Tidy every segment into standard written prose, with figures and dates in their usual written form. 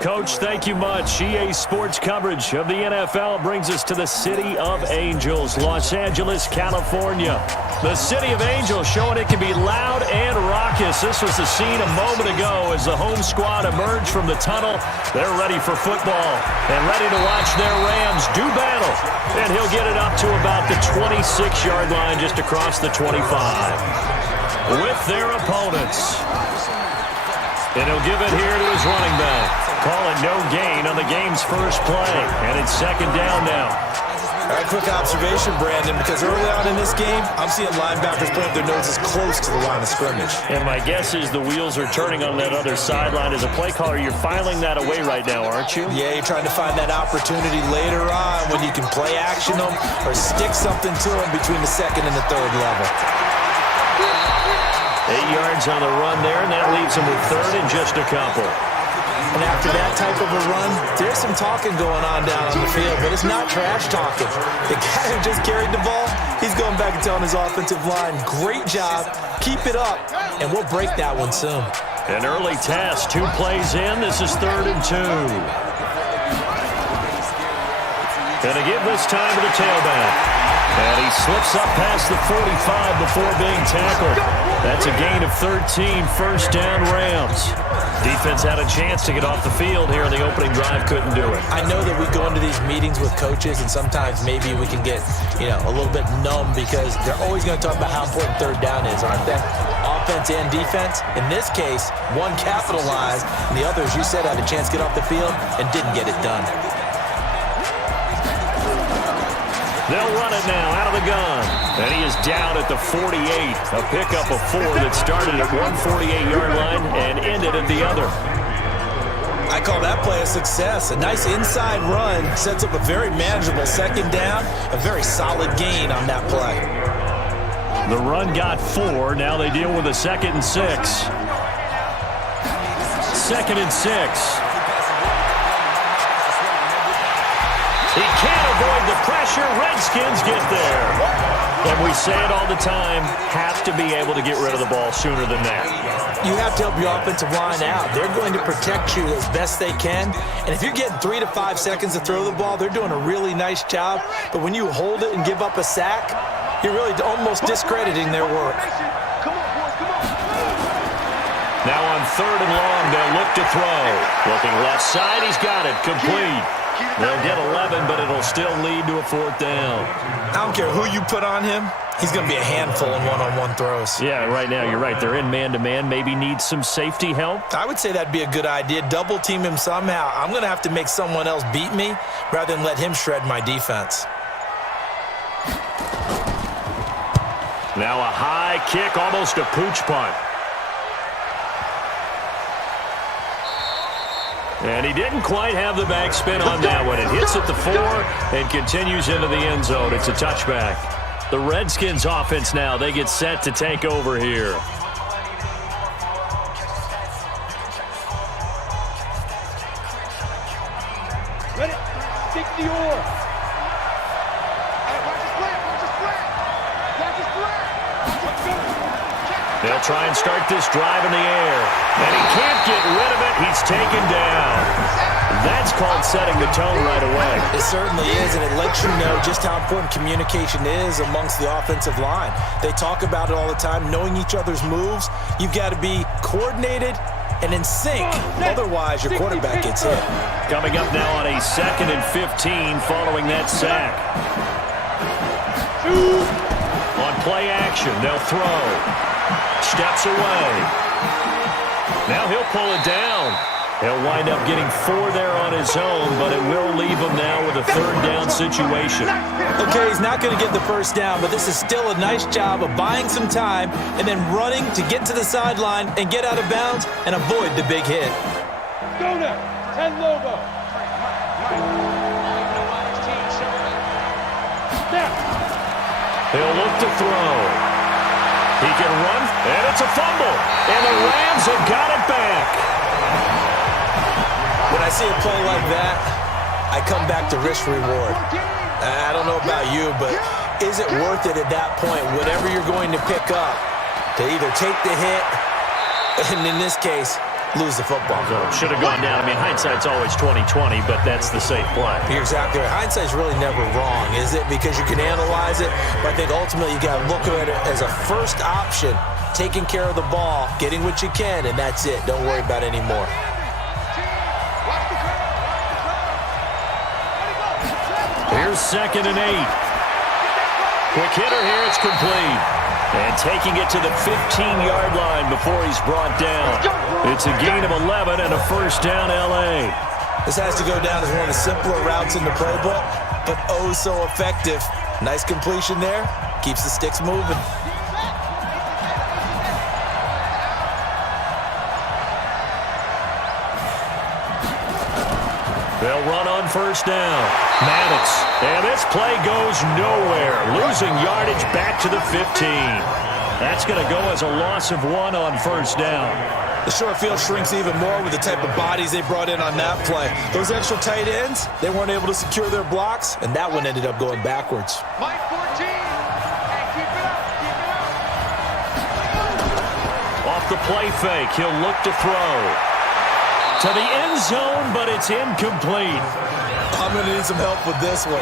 Coach, thank you much. EA Sports coverage of the NFL brings us to the City of Angels, Los Angeles, California. The City of Angels showing it can be loud and raucous. This was the scene a moment ago as the home squad emerged from the tunnel. They're ready for football and ready to watch their Rams do battle. And he'll get it up to about the 26-yard line just across the 25 with their opponents. And he'll give it here to his running back. Call it no gain on the game's first play. And it's second down now. All right, quick observation, Brandon, because early on in this game, I'm seeing linebackers putting their noses close to the line of scrimmage. And my guess is the wheels are turning on that other sideline. As a play caller, you're filing that away right now, aren't you? Yeah, you're trying to find that opportunity later on when you can play action them or stick something to them between the second and the third level. 8 yards on the run there, and that leaves him with third and just a couple. And after that type of a run, there's some talking going on down on the field, but it's not trash talking. The guy who just carried the ball, he's going back and telling his offensive line, great job, keep it up, and we'll break that one soon. An early test, 2 plays in, this is 3rd and 2. Gonna give this time to the tailback. And he slips up past the 45 before being tackled. That's a gain of 13, first down Rams. Defense had a chance to get off the field here in the opening drive, couldn't do it. I know that we go into these meetings with coaches, and sometimes maybe we can get, a little bit numb because they're always going to talk about how important third down is, aren't they? Offense and defense. In this case, one capitalized, and the other, as you said, had a chance to get off the field and didn't get it done. They'll run it now out of the gun. And he is down at the 48. A pickup of 4 that started at one 48-yard line and ended at the other. I call that play a success. A nice inside run sets up a very manageable second down. A very solid gain on that play. The run got 4. Now they deal with a 2nd and 6. 2nd and 6. He can't avoid the pressure. Redskins get there. And we say it all the time, have to be able to get rid of the ball sooner than that. You have to help your offensive line out. They're going to protect you as best they can. And if you're getting 3 to 5 seconds to throw the ball, they're doing a really nice job. But when you hold it and give up a sack, you're really almost discrediting their work. Now on 3rd and long, they'll look to throw. Looking left side, he's got it. Complete. They'll get 11, but it'll still lead to a 4th down. I don't care who you put on him. He's going to be a handful in one-on-one throws. Yeah, right now, you're right. They're in man-to-man. Maybe need some safety help. I would say that'd be a good idea. Double team him somehow. I'm going to have to make someone else beat me rather than let him shred my defense. Now a high kick, almost a pooch punt. And he didn't quite have the backspin on that one. It hits at the 4 and continues into the end zone. It's a touchback. The Redskins offense now, they get set to take over here. Ready? Stick the oar. They'll try and start this drive in the air. And he can't get rid of it. He's taken down. That's called setting the tone right away. It certainly is, and it lets you know just how important communication is amongst the offensive line. They talk about it all the time, knowing each other's moves. You've got to be coordinated and in sync. Otherwise, your quarterback gets hit. Coming up now on a 2nd and 15 following that sack. On play action, they'll throw. Steps away. Now he'll pull it down. He'll wind up getting 4 there on his own, but it will leave him now with a 3rd down situation. Okay, he's not going to get the first down, but this is still a nice job of buying some time and then running to get to the sideline and get out of bounds and avoid the big hit. Go now. 10 logo. He'll look to throw. He can run, and it's a fumble. And the Rams have got it back. When I see a play like that, I come back to risk-reward. I don't know about you, but is it worth it at that point, whatever you're going to pick up, to either take the hit And in this case, lose the football. So should have gone down. I mean, hindsight's always 20/20, but that's the safe play. You're exactly right. Hindsight's really never wrong, is it? Because you can analyze it, but I think ultimately you got to look at it as a first option, taking care of the ball, getting what you can, and that's it. Don't worry about it anymore. Here's 2nd and 8. Quick hitter here. It's complete. And taking it to the 15-yard line before he's brought down. It's a gain of 11 and a first down, L.A. This has to go down as one of the simpler routes in the playbook, but oh so effective. Nice completion there. Keeps the sticks moving. They'll run on first down. Maddox. And this play goes nowhere. Losing yardage back to the 15. That's going to go as a loss of 1 on first down. The short field shrinks even more with the type of bodies they brought in on that play. Those extra tight ends, they weren't able to secure their blocks, and that one ended up going backwards. Mike 14. And keep it up. Off the play fake, he'll look to throw. To the end zone, but it's incomplete. I'm going to need some help with this one.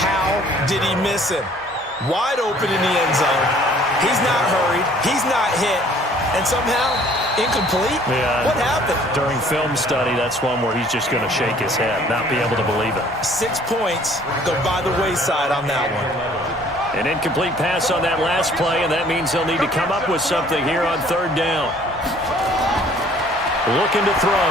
How did he miss him? Wide open in the end zone. He's not hurried. He's not hit. And somehow, incomplete? Yeah. What happened? During film study, that's one where he's just going to shake his head, not be able to believe it. 6 points go by the wayside on that one. An incomplete pass on that last play, and that means they'll need to come up with something here on third down. Looking to throw.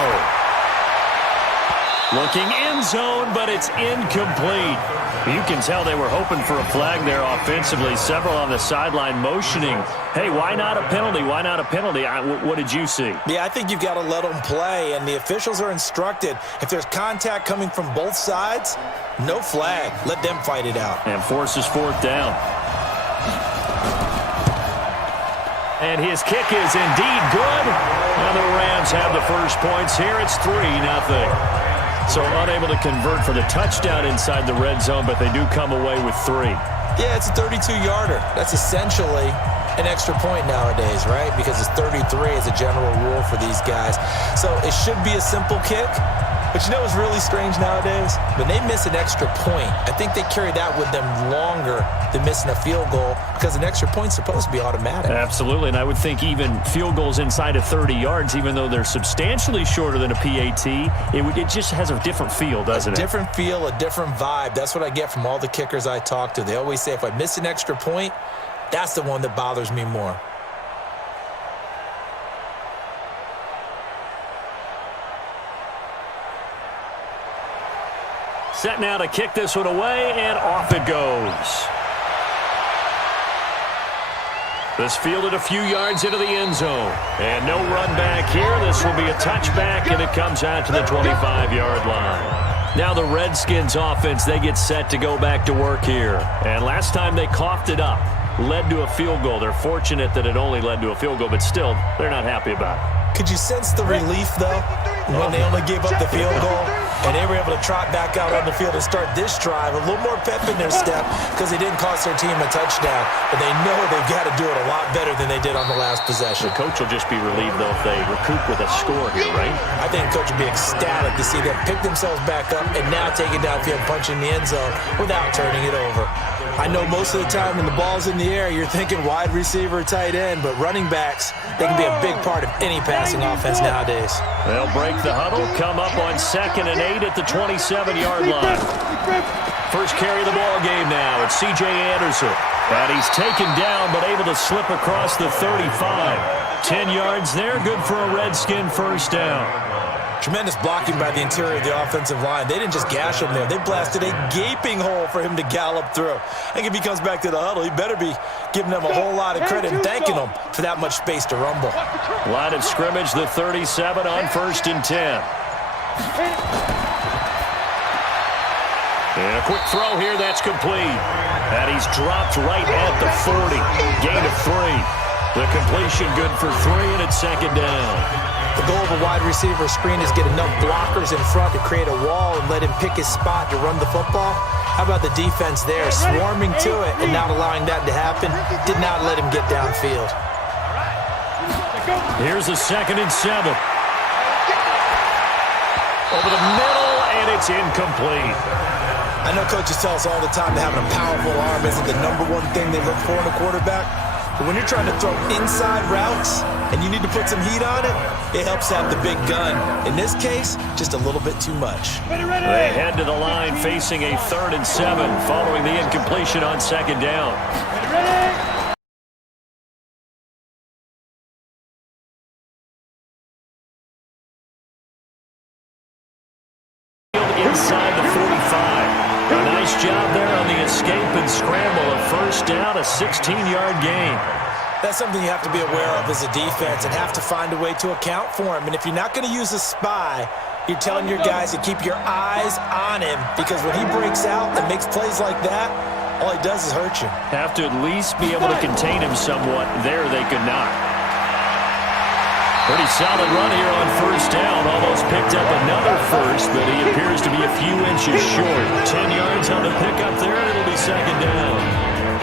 Looking end zone, but it's incomplete. You can tell they were hoping for a flag there offensively. Several on the sideline motioning. Hey, why not a penalty? Why not a penalty? What did you see? Yeah, I think you've got to let them play, and the officials are instructed. If there's contact coming from both sides, no flag. Let them fight it out. And forces fourth down. And his kick is indeed good. And the Rams have the first points here. It's 3-0. So unable to convert for the touchdown inside the red zone, but they do come away with 3. Yeah, it's a 32-yarder. That's essentially an extra point nowadays, right? Because it's 33 as a general rule for these guys. So it should be a simple kick. But you know what's really strange nowadays? When they miss an extra point, I think they carry that with them longer than missing a field goal because an extra point's supposed to be automatic. Absolutely, and I would think even field goals inside of 30 yards, even though they're substantially shorter than a PAT, it just has a different feel, doesn't it? A different feel, a different vibe. That's what I get from all the kickers I talk to. They always say if I miss an extra point, that's the one that bothers me more. Set now to kick this one away, and off it goes. This fielded a few yards into the end zone. And no run back here. This will be a touchback, and it comes out to the 25-yard line. Now the Redskins offense, they get set to go back to work here. And last time they coughed it up, led to a field goal. They're fortunate that it only led to a field goal, but still, they're not happy about it. Could you sense the relief, though, when they only gave up the field goal? And they were able to trot back out on the field and start this drive. A little more pep in their step because they didn't cost their team a touchdown. But they know they've got to do it a lot better than they did on the last possession. The coach will just be relieved, though, if they recoup with a score here, right? I think the coach would be ecstatic to see them pick themselves back up and now take it downfield, punch in the end zone without turning it over. I know most of the time when the ball's in the air, you're thinking wide receiver, tight end, but running backs, they can be a big part of any passing offense nowadays. They'll break the huddle, come up on 2nd and 8 at the 27-yard line. First carry of the ball game now. It's C.J. Anderson. And he's taken down, but able to slip across the 35. 10 yards there, good for a Redskin first down. Tremendous blocking by the interior of the offensive line. They didn't just gash him there. They blasted a gaping hole for him to gallop through. I think if he comes back to the huddle, he better be giving them a whole lot of credit and thanking them for that much space to rumble. Line of scrimmage, the 37 on 1st and 10. And a quick throw here, that's complete. And he's dropped right at the 40. Gain of 3. The completion good for 3, and it's 2nd down. The goal of a wide receiver screen is get enough blockers in front to create a wall and let him pick his spot to run the football. How about the defense there, swarming to it and not allowing that to happen? Did not let him get downfield. Here's a 2nd and 7. Over the middle, and it's incomplete. I know coaches tell us all the time that having a powerful arm isn't the #1 thing they look for in a quarterback. But when you're trying to throw inside routes and you need to put some heat on it, it helps to have the big gun. In this case, just a little bit too much. They head to the line facing a 3rd and 7 following the incompletion on 2nd down. Inside the 45. A nice job there on the escape and scramble. A 1st down, a 16-yard gain. That's something you have to be aware of as a defense and have to find a way to account for him. And if you're not going to use a spy, you're telling your guys to keep your eyes on him, because when he breaks out and makes plays like that, all he does is hurt you. Have to at least be able to contain him somewhat. There they could not. Pretty solid run here on 1st down. Almost picked up another first, but he appears to be a few inches short. 10 yards on the pickup there, and it'll be 2nd down.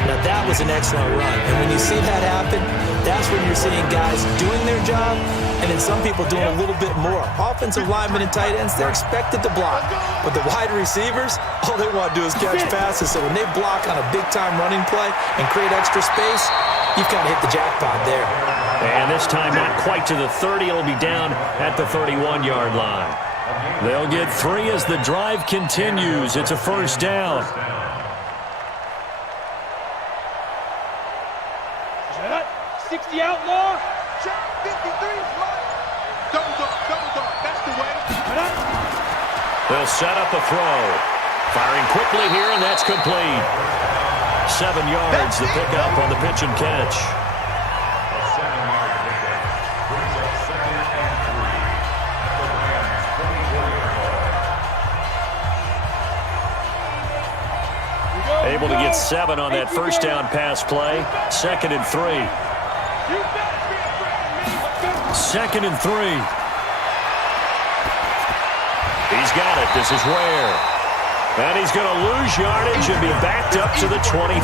Now, that was an excellent run. And when you see that happen, that's when you're seeing guys doing their job and then some people doing a little bit more. Offensive linemen and tight ends, they're expected to block. But the wide receivers, all they want to do is catch passes. So when they block on a big-time running play and create extra space, you've kind of hit the jackpot there. And this time not quite to the 30. It'll be down at the 31-yard line. They'll get 3 as the drive continues. It's a 1st down. 60 outlaw. Check 53. Double dog. That's the way. They'll set up a throw. Firing quickly here, and that's complete. 7 yards, the pickup on the pitch and catch. Able to get 7 on that 1st down pass play. 2nd and 3. 2nd and 3. He's got it. This is Ware. And he's going to lose yardage and be backed up to the 25.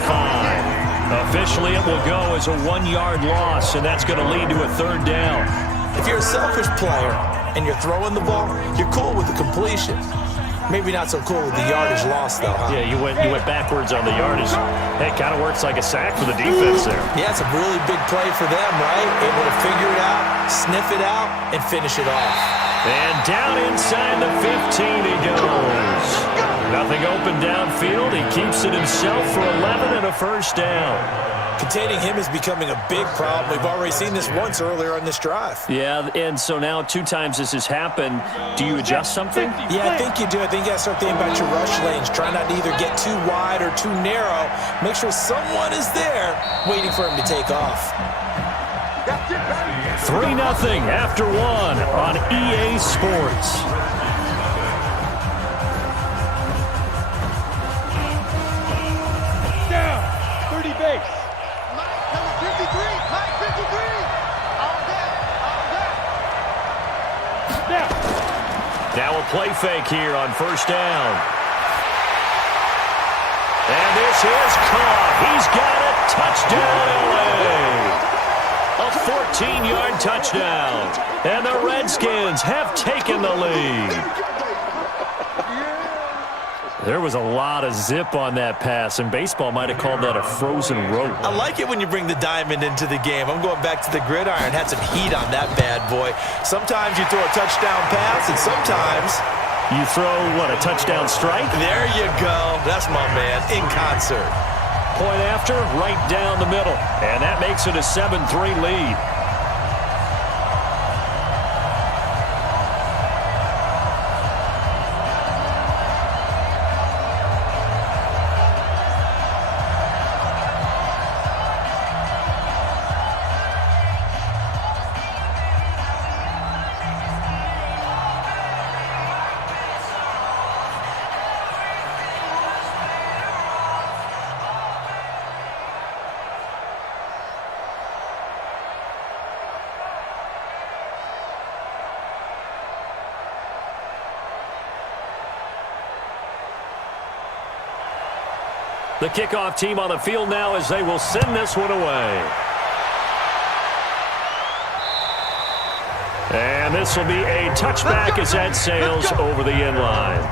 Officially, it will go as a 1-yard loss, and that's going to lead to a 3rd down. If you're a selfish player and you're throwing the ball, you're cool with the completion. Maybe not so cool with the yardage loss, though, huh? Yeah, you went backwards on the yardage. Hey, kind of works like a sack for the defense there. Yeah, it's a really big play for them, right? Able to figure it out, sniff it out, and finish it off. And down inside the 15 he goes. Nothing open downfield. He keeps it himself for 11 and a 1st down. Containing him is becoming a big problem. We've already seen this once earlier on this drive. Yeah, and so now 2 times this has happened. Do you adjust something? Yeah, I think you do. I think you got to start thinking about your rush lanes. Try not to either get too wide or too narrow. Make sure someone is there waiting for him to take off. 3-0 after 1 on EA Sports. Down. 30 base. Number 53. Mike 53. All that. Now a play fake here on 1st down. And this is caught. He's got it. Touchdown, LA. A 14-yard touchdown. And the Redskins have taken the lead. There was a lot of zip on that pass, and baseball might have called that a frozen rope. I like it when you bring the diamond into the game. I'm going back to the gridiron. Had some heat on that bad boy. Sometimes you throw a touchdown pass, and sometimes you throw, what, a touchdown strike? There you go. That's my man, in concert. Point after, right down the middle. And that makes it a 7-3 lead. The kickoff team on the field now as they will send this one away. And this will be a touchback as that sails over the end line.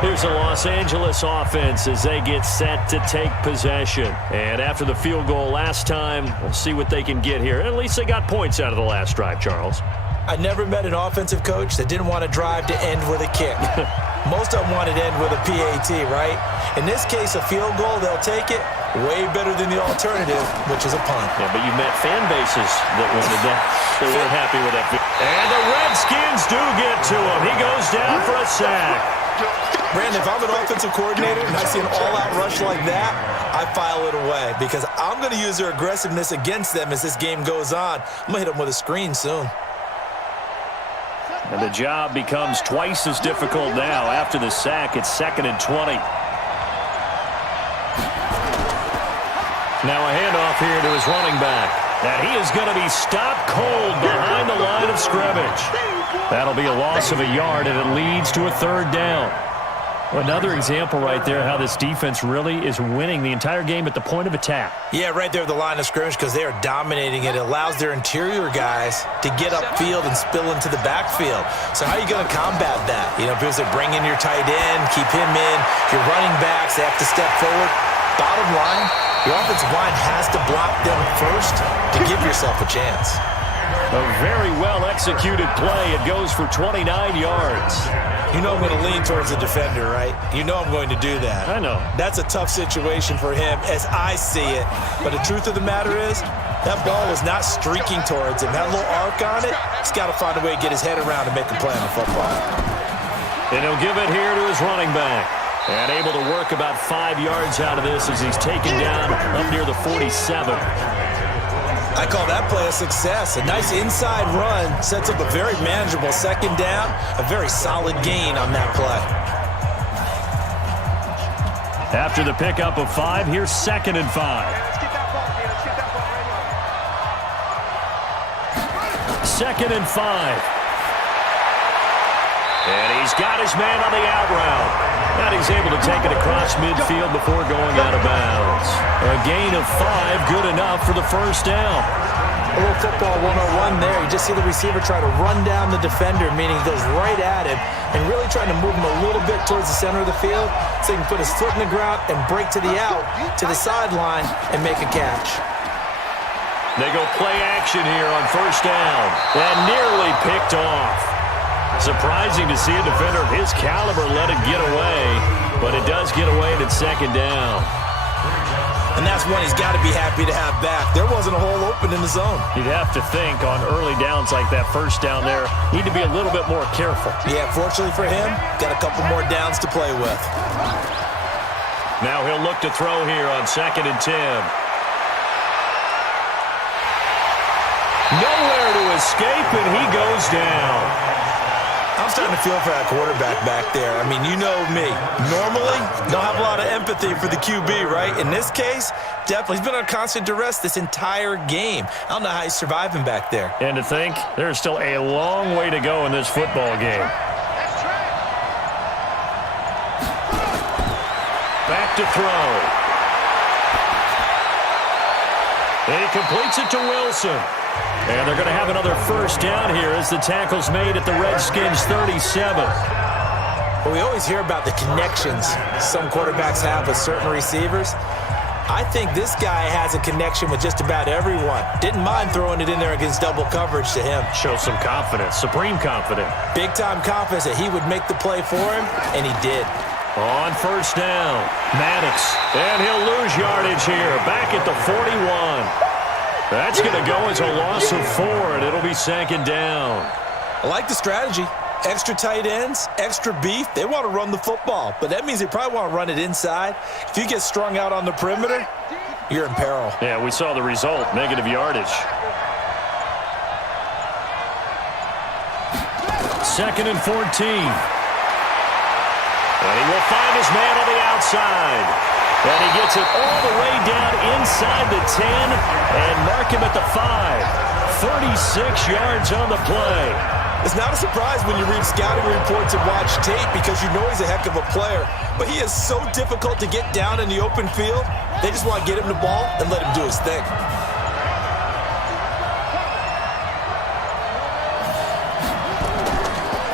Here's the Los Angeles offense as they get set to take possession. And after the field goal last time, we'll see what they can get here. At least they got points out of the last drive, Charles. I never met an offensive coach that didn't want to drive to end with a kick. Most of them wanted to end with a PAT, right? In this case, a field goal, they'll take it. Way better than the alternative, which is a punt. Yeah, but you met fan bases that wanted that. They weren't happy with that. And the Redskins do get to him. He goes down for a sack. Brandon, if I'm an offensive coordinator and I see an all-out rush like that, I file it away because I'm going to use their aggressiveness against them as this game goes on. I'm going to hit them with a screen soon. And the job becomes twice as difficult now. After the sack, it's 2nd and 20. Now a handoff here to his running back. And he is going to be stopped cold behind the line of scrimmage. That'll be a loss of a yard, and it leads to a 3rd down. Another example right there how this defense really is winning the entire game at the point of attack. Yeah, right there at the line of scrimmage because they are dominating it. It allows their interior guys to get upfield and spill into the backfield. So how are you going to combat that? You know, people say bring in your tight end, keep him in. Your running backs, they have to step forward. Bottom line, your offensive line has to block them first to give yourself a chance. A very well-executed play. It goes for 29 yards. You know I'm going to lean towards the defender, right? You know I'm going to do that. I know. That's a tough situation for him as I see it. But the truth of the matter is, that ball was not streaking towards him. Had a little arc on it. He's got to find a way to get his head around and make a play on the football. And he'll give it here to his running back. And able to work about 5 yards out of this as he's taken down up near the 47. I call that play a success. A nice inside run sets up a very manageable 2nd down. A very solid gain on that play. After the pickup of 5, here's 2nd and 5. Let's get that ball here. Let's get that ball right here. 2nd and 5. And he's got his man on the out route. And he's able to take it across midfield before going out of bounds. A gain of 5, good enough for the 1st down. A little football 101 there. You just see the receiver try to run down the defender, meaning he goes right at him and really trying to move him a little bit towards the center of the field so he can put his foot in the ground and break to the out, to the sideline, and make a catch. They go play action here on 1st down. And nearly picked off. Surprising to see a defender of his caliber let it get away, but it does get away at 2nd down. And that's one he's got to be happy to have back. There wasn't a hole open in the zone. You'd have to think on early downs like that 1st down there, need to be a little bit more careful. Yeah, fortunately for him, got a couple more downs to play with. Now he'll look to throw here on 2nd and 10. Nowhere to escape, and he goes down. I'm starting to feel for that quarterback back there. I mean, you know me. Normally, don't have a lot of empathy for the QB, right? In this case, definitely. He's been on constant duress this entire game. I don't know how he's surviving back there. And to think, there's still a long way to go in this football game. Back to throw. And he completes it to Wilson. And they're going to have another 1st down here as the tackle's made at the Redskins' 37. Well, we always hear about the connections some quarterbacks have with certain receivers. I think this guy has a connection with just about everyone. Didn't mind throwing it in there against double coverage to him. Shows some confidence, supreme confidence. Big-time confidence that he would make the play for him, and he did. On 1st down, Maddox. And he'll lose yardage here, back at the 41. That's going to go as a loss of 4, and it'll be 2nd down. I like the strategy. Extra tight ends, extra beef. They want to run the football, but that means they probably want to run it inside. If you get strung out on the perimeter, you're in peril. Yeah, we saw the result, negative yardage. 2nd and 14. And he will find his man on the outside. And he gets it all the way down inside the 10 and mark him at the 5. 36 yards on the play. It's not a surprise when you read scouting reports and watch tape because you know he's a heck of a player. But he is so difficult to get down in the open field. They just want to get him the ball and let him do his thing.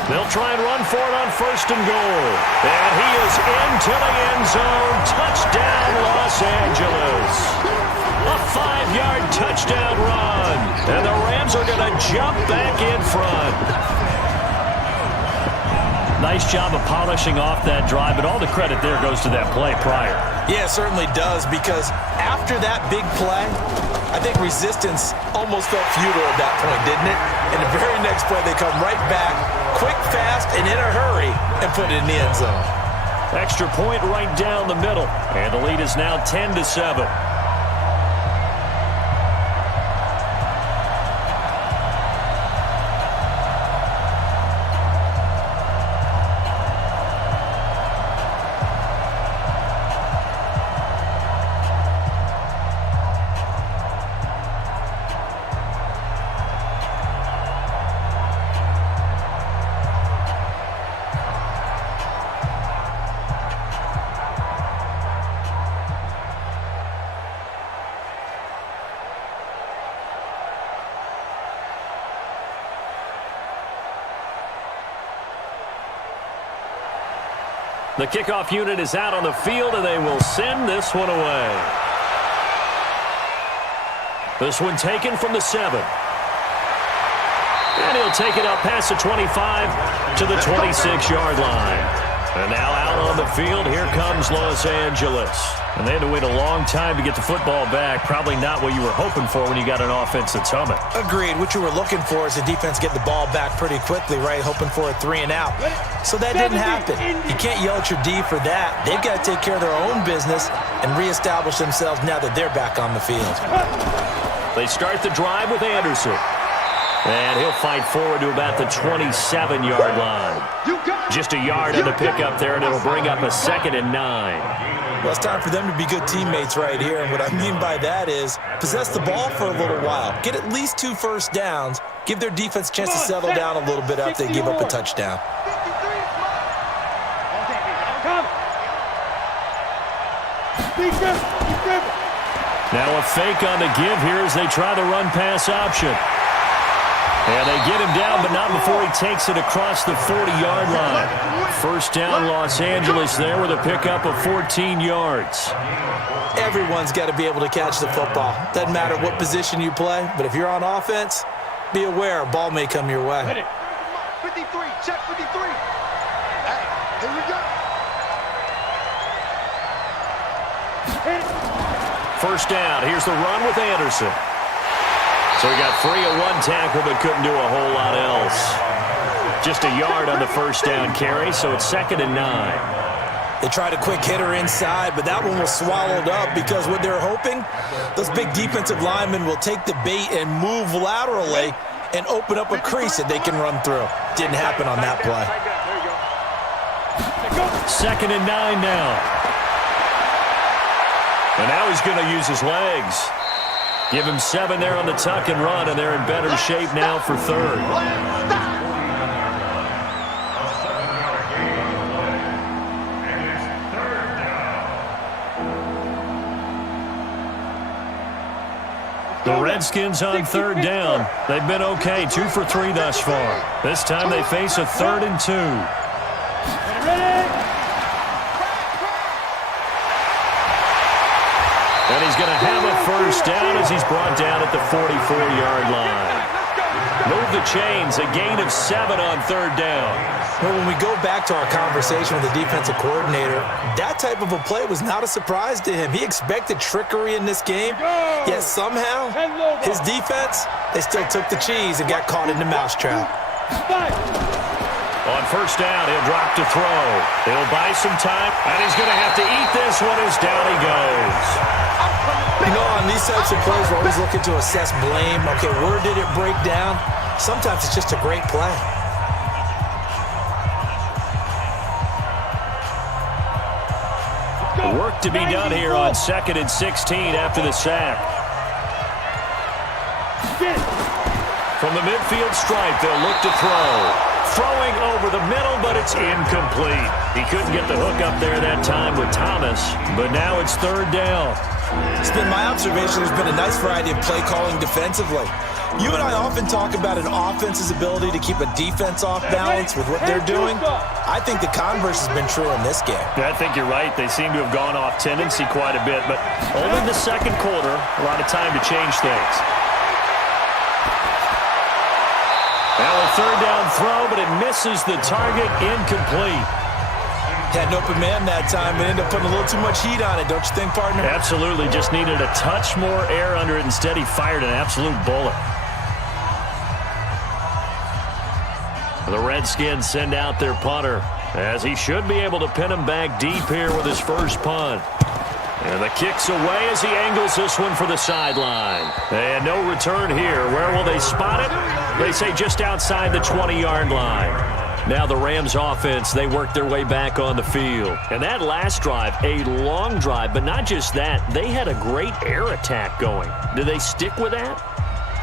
They'll try and run for it on 1st and goal. And he is into the end zone. Touchdown, Los Angeles. A 5-yard touchdown run. And the Rams are going to jump back in front. Nice job of polishing off that drive, but all the credit there goes to that play prior. Yeah, it certainly does, because after that big play, I think resistance almost felt futile at that point, didn't it? And the very next play, they come right back, quick, fast, and in a hurry, and put it in the end zone. Extra point right down the middle, and the lead is now 10-7. The kickoff unit is out on the field, and they will send this one away. This one taken from the 7. And he'll take it up past the 25 to the 26-yard line. And now out on the field, here comes Los Angeles. And they had to wait a long time to get the football back. Probably not what you were hoping for when you got an offense that's humming. Agreed. What you were looking for is the defense get the ball back pretty quickly, right? Hoping for a 3 and out. So that didn't happen. You can't yell at your D for that. They've got to take care of their own business and reestablish themselves now that they're back on the field. They start the drive with Anderson. And he'll fight forward to about the 27-yard line. Just a yard on the pickup there, and it'll bring up a 2nd and 9. Well, it's time for them to be good teammates right here. And what I mean by that is possess the ball for a little while. Get at least 2 first downs. Give their defense a chance to settle down a little bit after they give up a touchdown. Now a fake on the give here as they try the run-pass option. And they get him down, but not before he takes it across the 40-yard line. First down, Los Angeles there with a pickup of 14 yards. Everyone's got to be able to catch the football. Doesn't matter what position you play, but if you're on offense, be aware a ball may come your way. 53, check 53. Hey, here we go. First down, here's the run with Anderson. So he got free of one tackle but couldn't do a whole lot else. Just a yard on the first down carry, so it's 2nd and 9. They tried a quick hitter inside, but that one was swallowed up because what they're hoping, those big defensive linemen will take the bait and move laterally and open up a crease that they can run through. Didn't happen on that play. 2nd and 9 now. And now he's going to use his legs. Give him 7 there on the tuck and run, and they're in better shape now for 3rd. The Redskins on 3rd down. They've been okay, 2 for 3 thus far. This time they face a 3rd and 2. And he's going to have a first down as he's brought down at the 44-yard line. Move the chains, a gain of 7 on 3rd down. Well, when we go back to our conversation with the defensive coordinator, that type of a play was not a surprise to him. He expected trickery in this game, yet somehow his defense, they still took the cheese and got caught in the mousetrap. On first down, he'll drop to throw. He'll buy some time, and he's going to have to eat this one as down he goes. You know, on these types of plays, we're always looking to assess blame. Okay, where did it break down? Sometimes it's just a great play. Work to be done here on 2nd and 16 after the sack. From the midfield stripe, they'll look to throw. Throwing over the middle, but it's incomplete. He couldn't get the hook up there that time with Thomas, but now it's 3rd down. It's been my observation there's been a nice variety of play calling defensively. You and I often talk about an offense's ability to keep a defense off balance with what they're doing. I think the converse has been true in this game. Yeah, I think you're right. They seem to have gone off tendency quite a bit, but only the second quarter, a lot of time to change things. Now a third down throw, but it misses the target, incomplete. Had an open man that time, but ended up putting a little too much heat on it, don't you think, partner? Absolutely. Just needed a touch more air under it. Instead, he fired an absolute bullet. The Redskins send out their punter, as he should be able to pin him back deep here with his first punt. And the kick's away as he angles this one for the sideline. And no return here. Where will they spot it? They say just outside the 20-yard line. Now the Rams offense, they work their way back on the field. And that last drive, a long drive, but not just that, they had a great air attack going. Do they stick with that?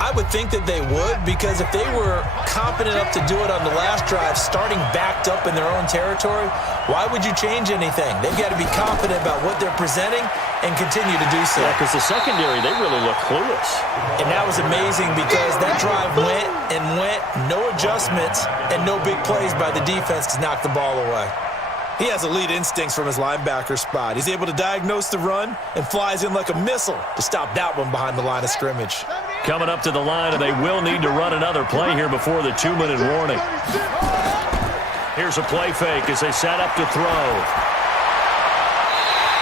I would think that they would, because if they were confident enough to do it on the last drive, starting backed up in their own territory, why would you change anything? They've got to be confident about what they're presenting and continue to do so. Yeah, because the secondary, they really look clueless. And that was amazing because that drive went and went, no adjustments, and no big plays by the defense to knock the ball away. He has elite instincts from his linebacker spot. He's able to diagnose the run and flies in like a missile to stop that one behind the line of scrimmage. Coming up to the line, and they will need to run another play here before the 2-minute warning. Here's a play fake as they set up to throw.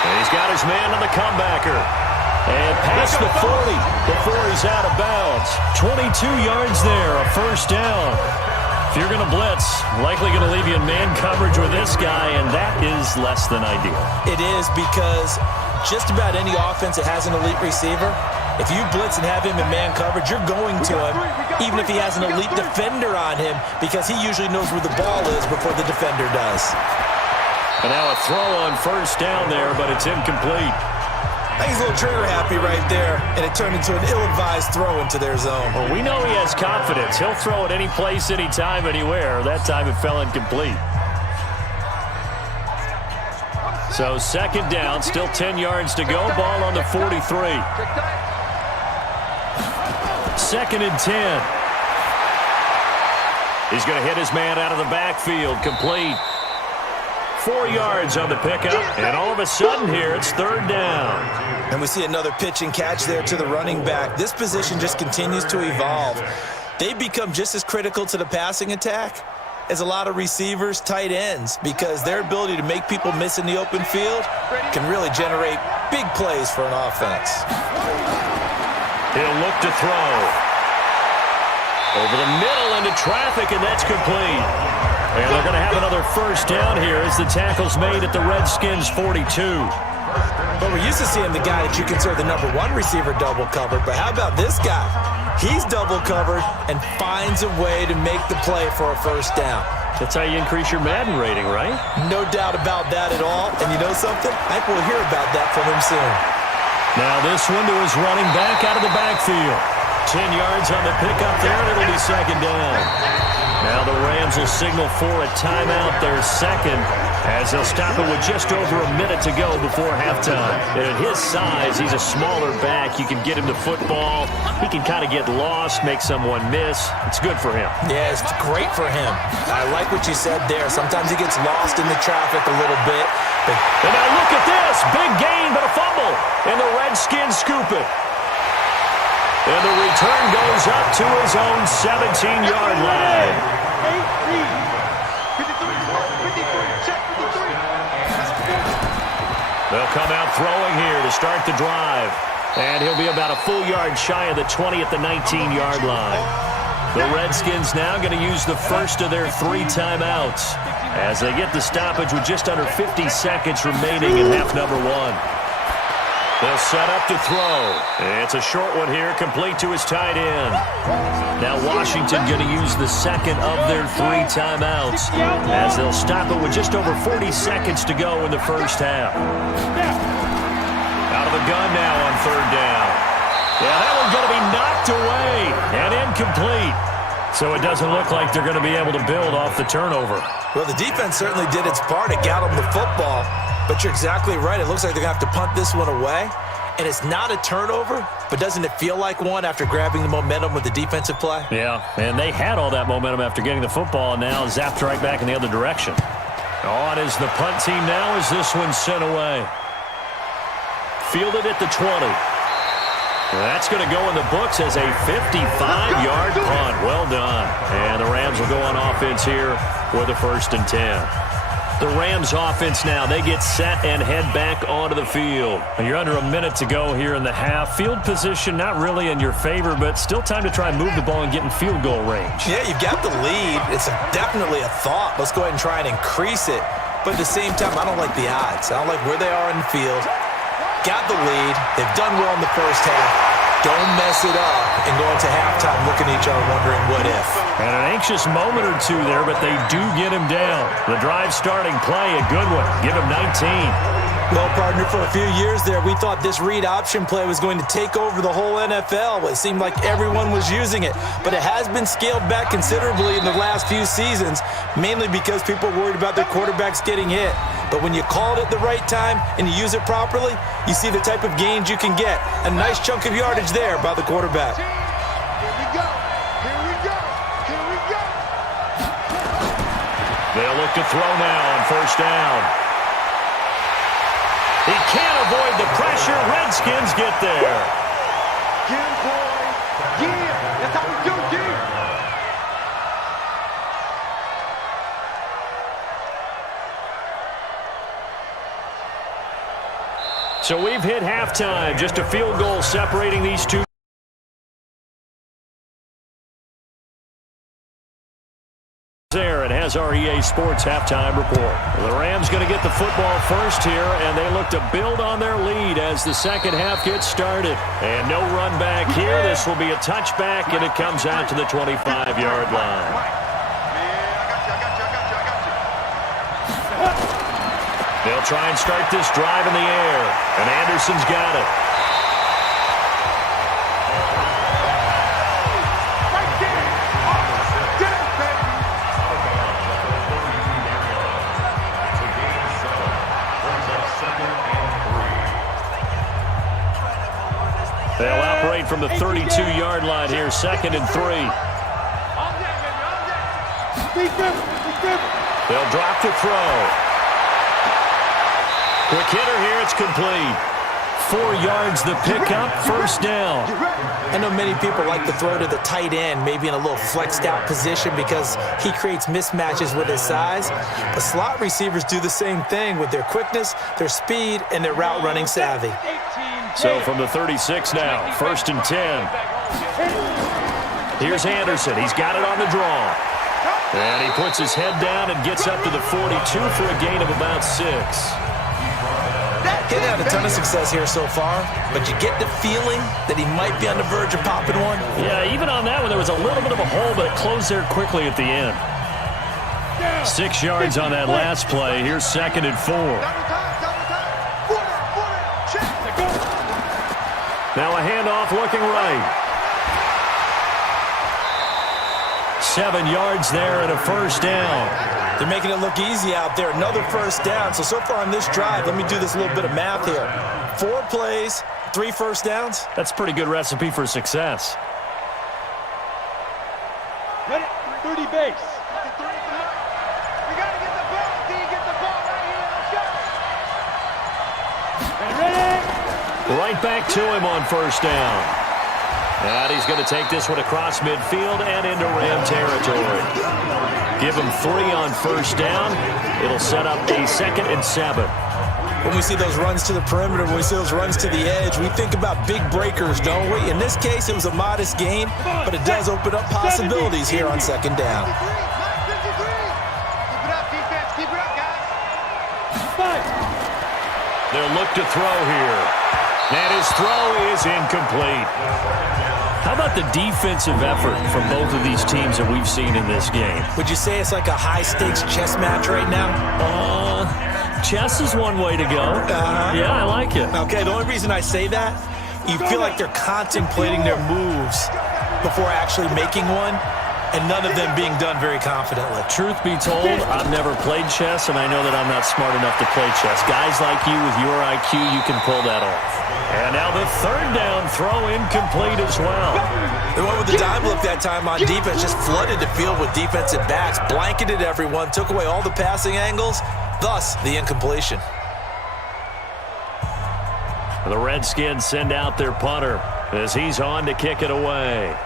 And he's got his man on the comebacker. And past the 40 before he's out of bounds. 22 yards there, a first down. If you're going to blitz, likely going to leave you in man coverage with this guy, and that is less than ideal. It is, because just about any offense that has an elite receiver, if you blitz and have him in man coverage, you're going to him, even if he has an elite defender on him, because he usually knows where the ball is before the defender does. And now a throw on first down there, but it's incomplete. I think he's a little trigger happy right there, and it turned into an ill-advised throw into their zone. Well, we know he has confidence. He'll throw it any place, anytime, anywhere. That time it fell incomplete. So second down, still 10 yards to go. Ball on the 43. Second and 10. He's going to hit his man out of the backfield. Complete. 4 yards on the pickup, and all of a sudden here, it's third down. And we see another pitch and catch there to the running back. This position just continues to evolve. They become just as critical to the passing attack as a lot of receivers, tight ends, because their ability to make people miss in the open field can really generate big plays for an offense. He'll look to throw. Over the middle into traffic, and that's complete. And they're going to have another first down here as the tackle's made at the Redskins' 42. But we're used to seeing the guy that you consider the number one receiver double covered. But how about this guy? He's double covered and finds a way to make the play for a first down. That's how you increase your Madden rating, right? No doubt about that at all. And you know something? I think we'll hear about that from him soon. Now this one to his running back out of the backfield. 10 yards on the pickup there, and it'll be second down. Now the Rams will signal for a timeout, their second, as they'll stop it with just over a minute to go before halftime. And at his size, he's a smaller back. You can get him to football. He can kind of get lost, make someone miss. It's good for him. Yeah, it's great for him. I like what you said there. Sometimes he gets lost in the traffic a little bit. And now look at this. Big gain, but a fumble. And the Redskins scoop it. And the return goes up to his own 17-yard line. 53, check 53. They'll come out throwing here to start the drive. And he'll be about a full yard shy of the 20 at the 19-yard line. The Redskins now going to use the first of their 3 timeouts as they get the stoppage with just under 50 seconds remaining in half number 1. They'll set up to throw. It's a short one here, complete to his tight end. Now Washington going to use the second of their 3 timeouts as they'll stop it with just over 40 seconds to go in the first half. Out of the gun now on third down. Yeah, that one's going to be knocked away and incomplete. So it doesn't look like they're going to be able to build off the turnover. Well, the defense certainly did its part. It got them the football. But you're exactly right. It looks like they're going to have to punt this one away. and it's not a turnover, but doesn't it feel like one after grabbing the momentum with the defensive play? Yeah, and they had all that momentum after getting the football, and now zapped right back in the other direction. On is the punt team now as this one's sent away. Fielded at the 20. That's going to go in the books as a 55-yard punt. Well done. And the Rams will go on offense here with a 1st and 10. The Rams offense now, they get set and head back onto the field. And you're under a minute to go here in the half. Field position not really in your favor, but still time to try and move the ball and get in field goal range. Yeah, you've got the lead. It's definitely a thought. Let's go ahead and try and increase it. But at the same time, I don't like the odds. I don't like where they are in the field. Got the lead. They've done well in the first half. Don't mess it up and go into halftime looking at each other wondering what if. And an anxious moment or two there, but they do get him down. The drive starting play, a good one. Give him 19. Well, partner, for a few years there, we thought this read option play was going to take over the whole NFL. It seemed like everyone was using it. But it has been scaled back considerably in the last few seasons, mainly because people are worried about their quarterbacks getting hit. But when you call it at the right time and you use it properly, you see the type of gains you can get. A nice chunk of yardage there by the quarterback. Here we go. Here we go. Here we go. They'll look to throw now on 1st down. He can't avoid the pressure. Redskins get there. Get him, boys. Get him. That's how we do it, get him. So we've hit halftime. Just a field goal separating these two. There it has our EA Sports halftime report. The Rams going to get the football first here, and they look to build on their lead as the second half gets started. And no run back here. This will be a touchback, and it comes out to the 25-yard line. They'll try and start this drive in the air, and Anderson's got it. They'll operate from the 32-yard line here, 2nd and 3. They'll drop to throw. Quick hitter here, it's complete. 4 yards the pickup, 1st down. I know many people like to throw to the tight end, maybe in a little flexed out position because he creates mismatches with his size. But slot receivers do the same thing with their quickness, their speed, and their route running savvy. So from the 36 now, 1st and 10. Here's Anderson. He's got it on the draw. And he puts his head down and gets up to the 42 for a gain of about 6. He's had a ton of success here so far, but you get the feeling that he might be on the verge of popping one. Yeah, even on that one, there was a little bit of a hole, but it closed there quickly at the end. 6 yards on that last play. Here's 2nd and 4. Now a handoff looking right. 7 yards there and a 1st down. They're making it look easy out there. Another 1st down. So far on this drive, let me do this little bit of math here. 4 plays, 3 1st downs. That's a pretty good recipe for success. 30 base. We got to get the ball, D. Get the ball right here. Let's go. Ready? Right back to him on 1st down. And he's going to take this one across midfield and into Ram territory. Give him 3 on 1st down. It'll set up a 2nd and 7. When we see those runs to the perimeter, when we see those runs to the edge, we think about big breakers, don't we? In this case, it was a modest gain, but it does open up possibilities here on 2nd down. Keep it up, defense. Keep it up, guys. They'll look to throw here. And his throw is incomplete. How about the defensive effort from both of these teams that we've seen in this game? Would you say it's like a high-stakes chess match right now? Chess is one way to go. Yeah, I like it. Okay, the only reason I say that, you feel like they're contemplating their moves before actually making one, and none of them being done very confidently. Truth be told, I've never played chess, and I know that I'm not smart enough to play chess. Guys like you with your IQ, you can pull that off. And now the third down throw incomplete as well. They went with the dime look that time on defense, just flooded the field with defensive backs, blanketed everyone, took away all the passing angles, thus the incompletion. The Redskins send out their punter as he's on to kick it away.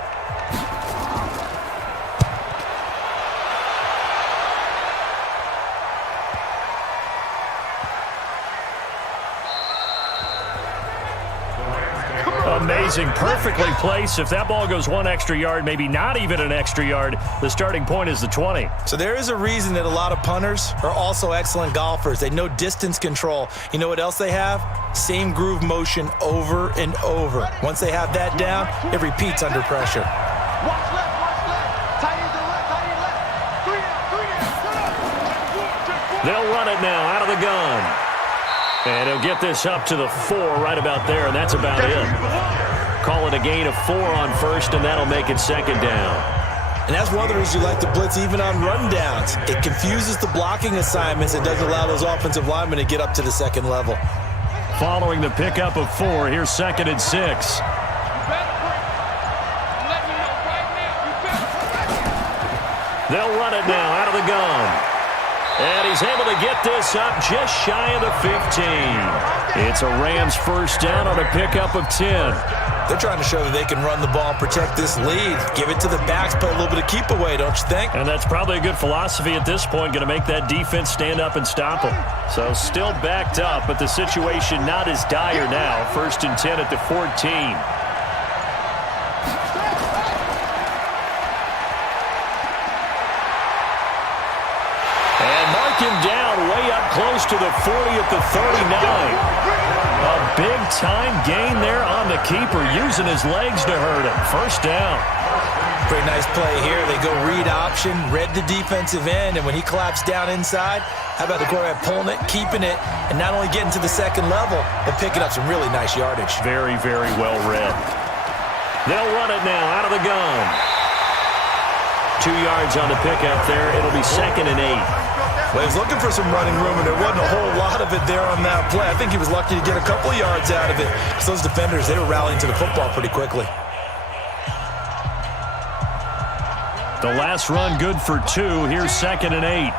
Amazing, perfectly placed. If that ball goes one extra yard, maybe not even an extra yard, the starting point is the 20. So there is a reason that a lot of punters are also excellent golfers. They know distance control. You know what else they have? Same groove motion over and over. Once they have that down, it repeats under pressure. Watch left, tight end to left, tight end left. Three down. They'll run it now out of the gun. And he'll get this up to the 4 right about there, and that's about it. Call it a gain of 4 on first, and that'll make it second down. And that's one of the reasons you like to blitz even on rundowns. It confuses the blocking assignments and doesn't allow those offensive linemen to get up to the second level. Following the pickup of 4, here's 2nd and 6. They'll run it now out of the gun. And he's able to get this up just shy of the 15. It's a Rams first down on a pickup of 10. They're trying to show that they can run the ball and protect this lead. Give it to the backs, play a little bit of keep away, don't you think? And that's probably a good philosophy at this point, going to make that defense stand up and stop them. So still backed up, but the situation not as dire now. 1st and 10 at the 14. Him down way up close to the 40 at the 39. A big-time gain there on the keeper, using his legs to hurt him. First down. Pretty nice play here. They go read option, read the defensive end, and when he collapsed down inside, how about the quarterback pulling it, keeping it, and not only getting to the second level, but picking up some really nice yardage. Very, very well read. They'll run it now out of the gun. 2 yards on the pickup there. It'll be 2nd and 8. Well, he was looking for some running room, and there wasn't a whole lot of it there on that play. I think he was lucky to get a couple of yards out of it. Because those defenders, they were rallying to the football pretty quickly. The last run good for 2. Here's 2nd and 8.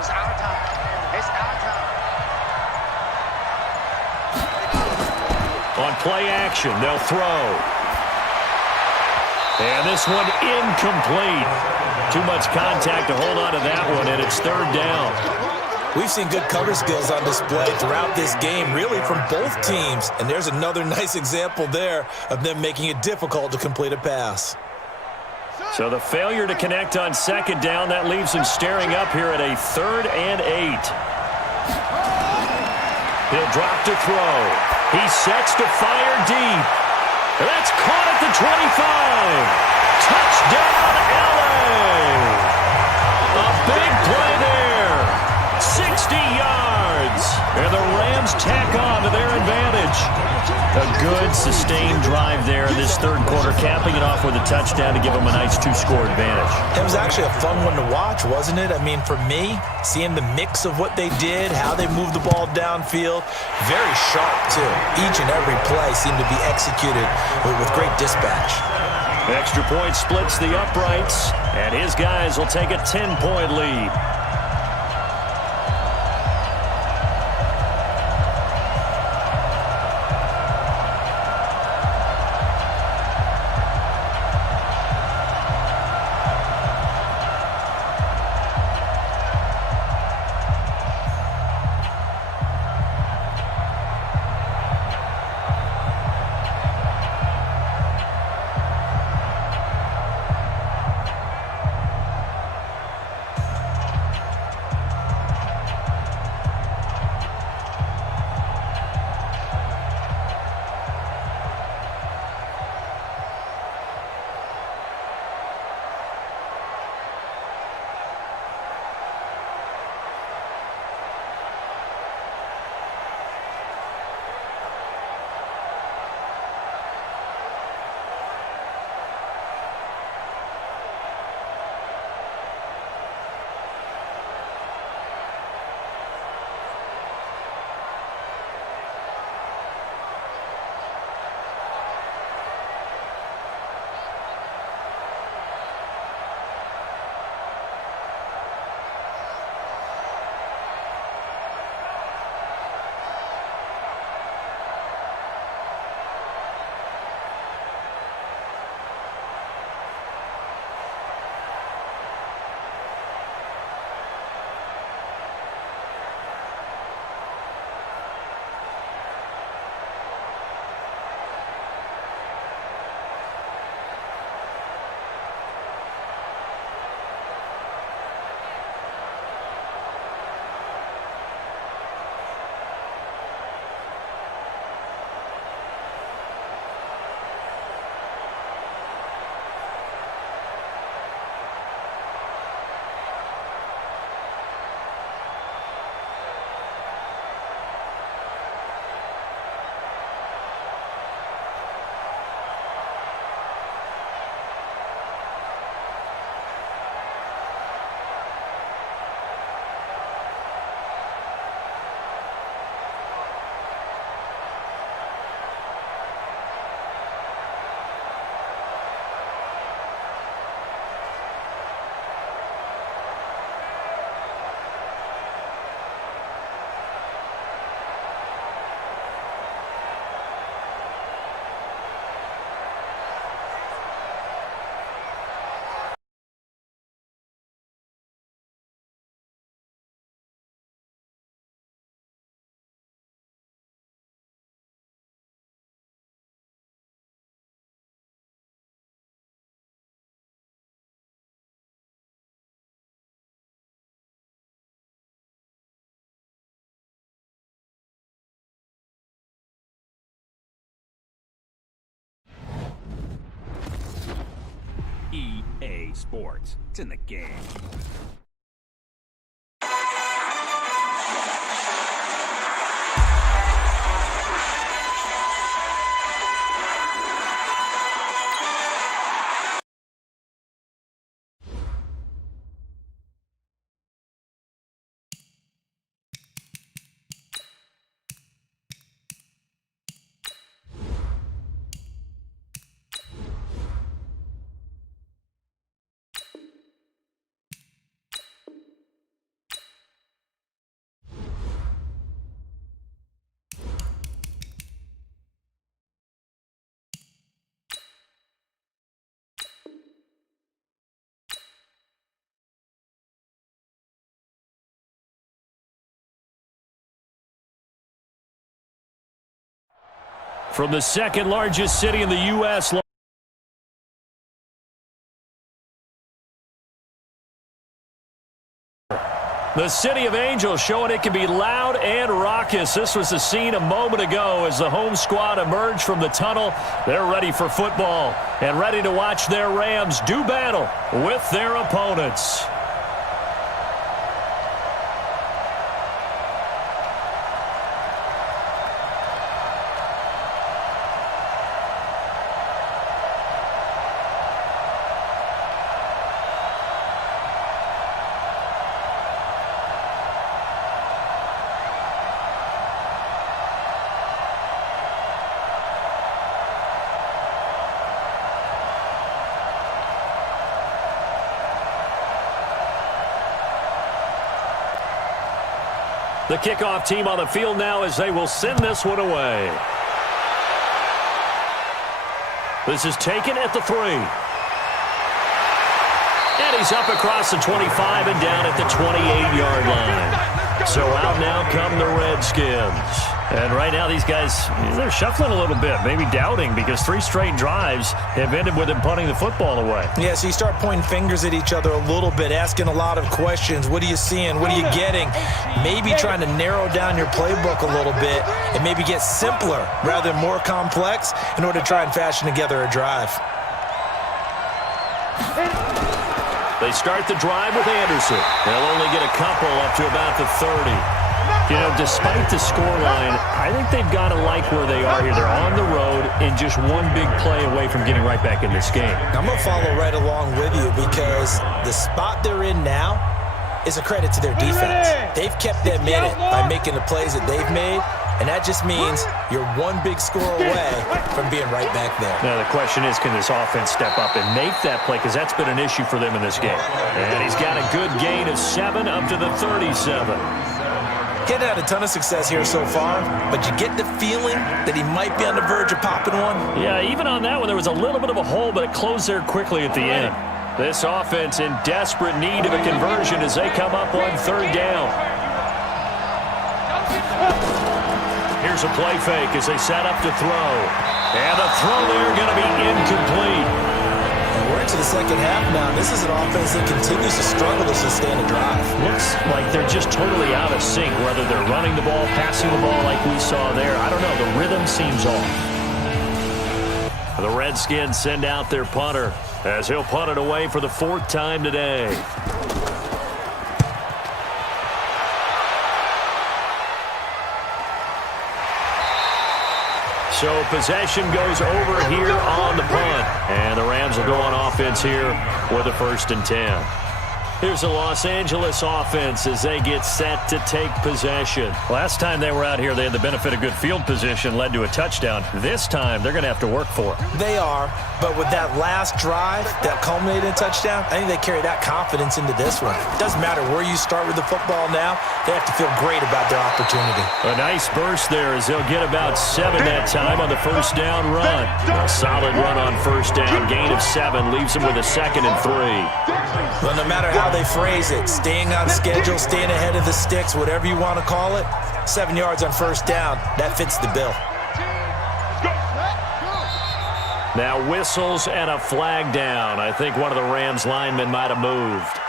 On play action, they'll throw. And this one incomplete. Too much contact to hold on to that one, and it's 3rd down. We've seen good cover skills on display throughout this game, really from both teams. And there's another nice example there of them making it difficult to complete a pass. So the failure to connect on 2nd down, that leaves him staring up here at a 3rd and 8. He'll drop to throw. He sets to fire deep. That's caught at the 25. Touchdown, LA! A big play there. 60 yards. And the Rams tack on to their advantage. A good, sustained drive there in this 3rd quarter, capping it off with a touchdown to give them a nice 2-score advantage. It was actually a fun one to watch, wasn't it? I mean, for me, seeing the mix of what they did, how they moved the ball downfield, very sharp, too. Each and every play seemed to be executed with great dispatch. Extra point splits the uprights, and his guys will take a 10-point lead. sports. It's in the game. From the second largest city in the U.S., the City of Angels showing it can be loud and raucous. This was the scene a moment ago as the home squad emerged from the tunnel. They're ready for football and ready to watch their Rams do battle with their opponents. The kickoff team on the field now as they will send this one away. This is taken at the 3. And he's up across the 25 and down at the 28-yard line. So out now come the Redskins. And right now these guys, they're shuffling a little bit, maybe doubting, because 3 straight drives have ended with them punting the football away. Yeah, so you start pointing fingers at each other a little bit, asking a lot of questions. What are you seeing? What are you getting? Maybe trying to narrow down your playbook a little bit and maybe get simpler rather than more complex in order to try and fashion together a drive. They start the drive with Anderson. They'll only get a couple up to about the 30. You know, despite the scoreline, I think they've got to like where they are here. They're on the road and just one big play away from getting right back in this game. I'm going to follow right along with you because the spot they're in now is a credit to their defense. They've kept them in it by making the plays that they've made, and that just means you're one big score away from being right back there. Now, the question is, can this offense step up and make that play? Because that's been an issue for them in this game. And he's got a good gain of 7 up to the 37. Getting had a ton of success here so far, but you get the feeling that he might be on the verge of popping one. Yeah, even on that one, there was a little bit of a hole, but it closed there quickly at the end. This offense in desperate need of a conversion as they come up on 3rd down. Here's a play fake as they set up to throw. And the throw there going to be incomplete. And we're into the second half now. This is an offense that continues to struggle to sustain a drive. Looks like they're just totally out of sync, whether they're running the ball, passing the ball like we saw there. I don't know. The rhythm seems off. The Redskins send out their punter as he'll punt it away for the 4th time today. So possession goes over here on the punt. And the Rams will go on offense here with a 1st and 10. Here's the Los Angeles offense as they get set to take possession. Last time they were out here, they had the benefit of good field position, led to a touchdown. This time, they're going to have to work for it. They are, but with that last drive that culminated in a touchdown, I think they carry that confidence into this one. It doesn't matter where you start with the football now. They have to feel great about their opportunity. A nice burst there as they'll get about 7 that time on the 1st down run. A solid run on 1st down. Gain of 7 leaves them with a 2nd and 3. Well, no matter how they phrase it, staying on schedule, staying ahead of the sticks, whatever you want to call it, 7 yards on 1st down, that fits the bill. Now whistles and a flag down. I think one of the Rams linemen might have moved.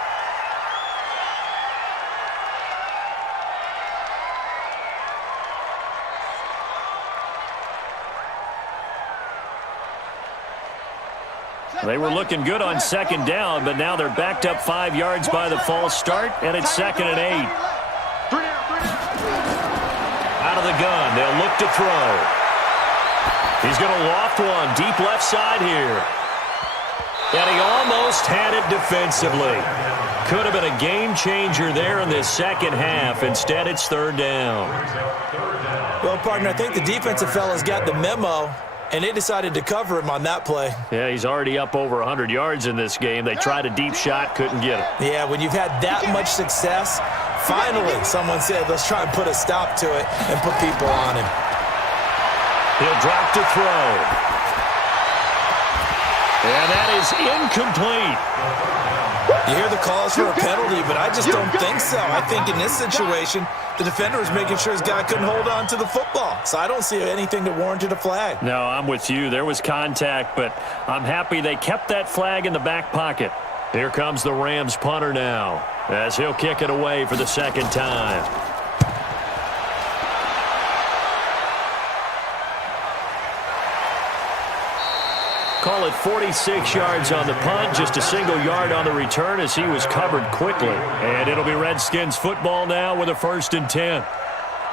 They were looking good on second down, but now they're backed up 5 yards by the false start, and it's 2nd and 8. Out of the gun, they'll look to throw. He's going to loft one deep left side here. And he almost had it defensively. Could have been a game changer there in this second half. Instead, it's 3rd down. Well, partner, I think the defensive fellas got the memo, and they decided to cover him on that play. Yeah, he's already up over 100 yards in this game. They tried a deep shot, couldn't get it. Yeah, when you've had that much success, finally someone said, let's try and put a stop to it and put people on him. He'll drop to throw. And that is incomplete. You hear the calls for a penalty, but I just don't think so. I think in this situation, the defender was making sure his guy couldn't hold on to the football. So I don't see anything that warranted a flag. No, I'm with you. There was contact, but I'm happy they kept that flag in the back pocket. Here comes the Rams punter now, as he'll kick it away for the 2nd time. Call it 46 yards on the punt, just a single yard on the return as he was covered quickly. And it'll be Redskins football now with a 1st and 10.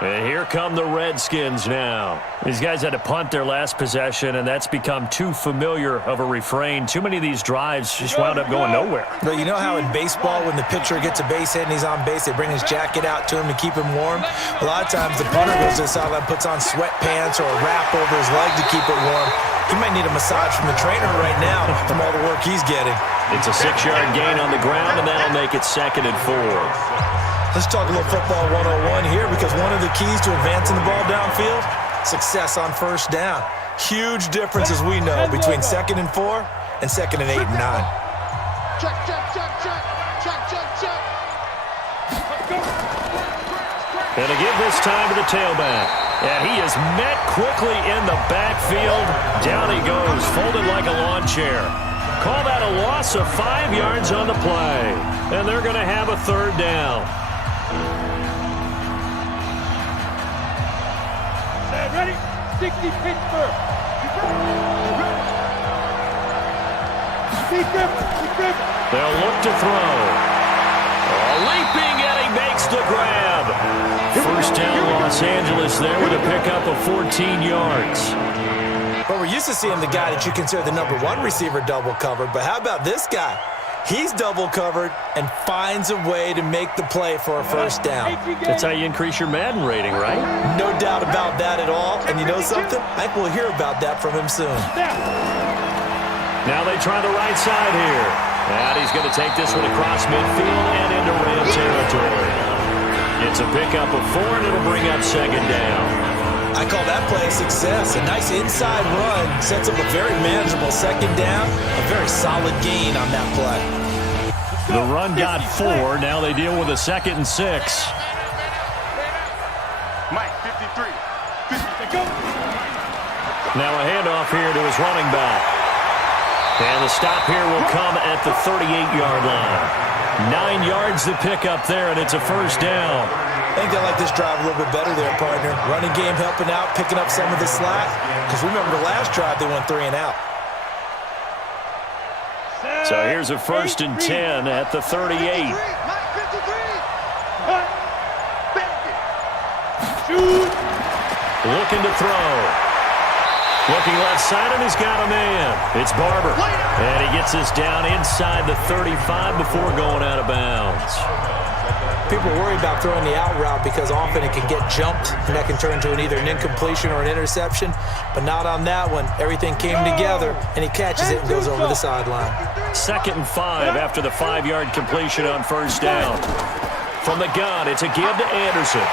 And here come the Redskins now. These guys had to punt their last possession, and that's become too familiar of a refrain. Too many of these drives just wound up going nowhere. But you know how in baseball, when the pitcher gets a base hit and he's on base, they bring his jacket out to him to keep him warm? A lot of times the punter goes to the sideline, puts on sweatpants or a wrap over his leg to keep it warm. He might need a massage from the trainer right now from all the work he's getting. It's a 6-yard gain on the ground, and that'll make it 2nd and 4. Let's talk a little football 101 here, because one of the keys to advancing the ball downfield, success on 1st down. Huge difference, as we know, between 2nd and 4 and 2nd and 8 and 9. Check, check, check, check. Check, check, check. And to give this time to the tailback. And he is met quickly in the backfield. Down he goes, folded like a lawn chair. Call that a loss of 5 yards on the play. And they're going to have a 3rd down. Ready? 60 Pittsburgh. They'll look to throw. Leaping, and he makes the grab. 1st down, Los Angeles there with a pickup of 14 yards. But we're used to seeing the guy that you consider the #1 receiver double covered. But how about this guy? He's double covered and finds a way to make the play for a 1st down. That's how you increase your Madden rating, right? No doubt about that at all. And you know something? I think we'll hear about that from him soon. Now they try the right side here. And he's going to take this one across midfield and into Ram territory. It's a pickup of 4, and it'll bring up 2nd down. I call that play a success. A nice inside run sets up a very manageable 2nd down. A very solid gain on that play. The run got 4. Now they deal with a 2nd and 6. Mike, 53. 50. Now a handoff here to his running back. And the stop here will come at the 38-yard line. 9 yards to pick up there, and it's a 1st down. I think they like this drive a little bit better there, partner. Running game helping out, picking up some of the slack. Because remember the last drive, they went 3 and out. So here's a 1st and 10 at the 38. Mike, 53. Shoot. Looking to throw. Looking left side, and he's got a man. It's Barber. And he gets this down inside the 35 before going out of bounds. People worry about throwing the out route because often it can get jumped, and that can turn into either an incompletion or an interception. But not on that one. Everything came together, and he catches it and goes over the sideline. 2nd and 5 after the 5-yard completion on 1st down. From the gun, it's a give to Anderson.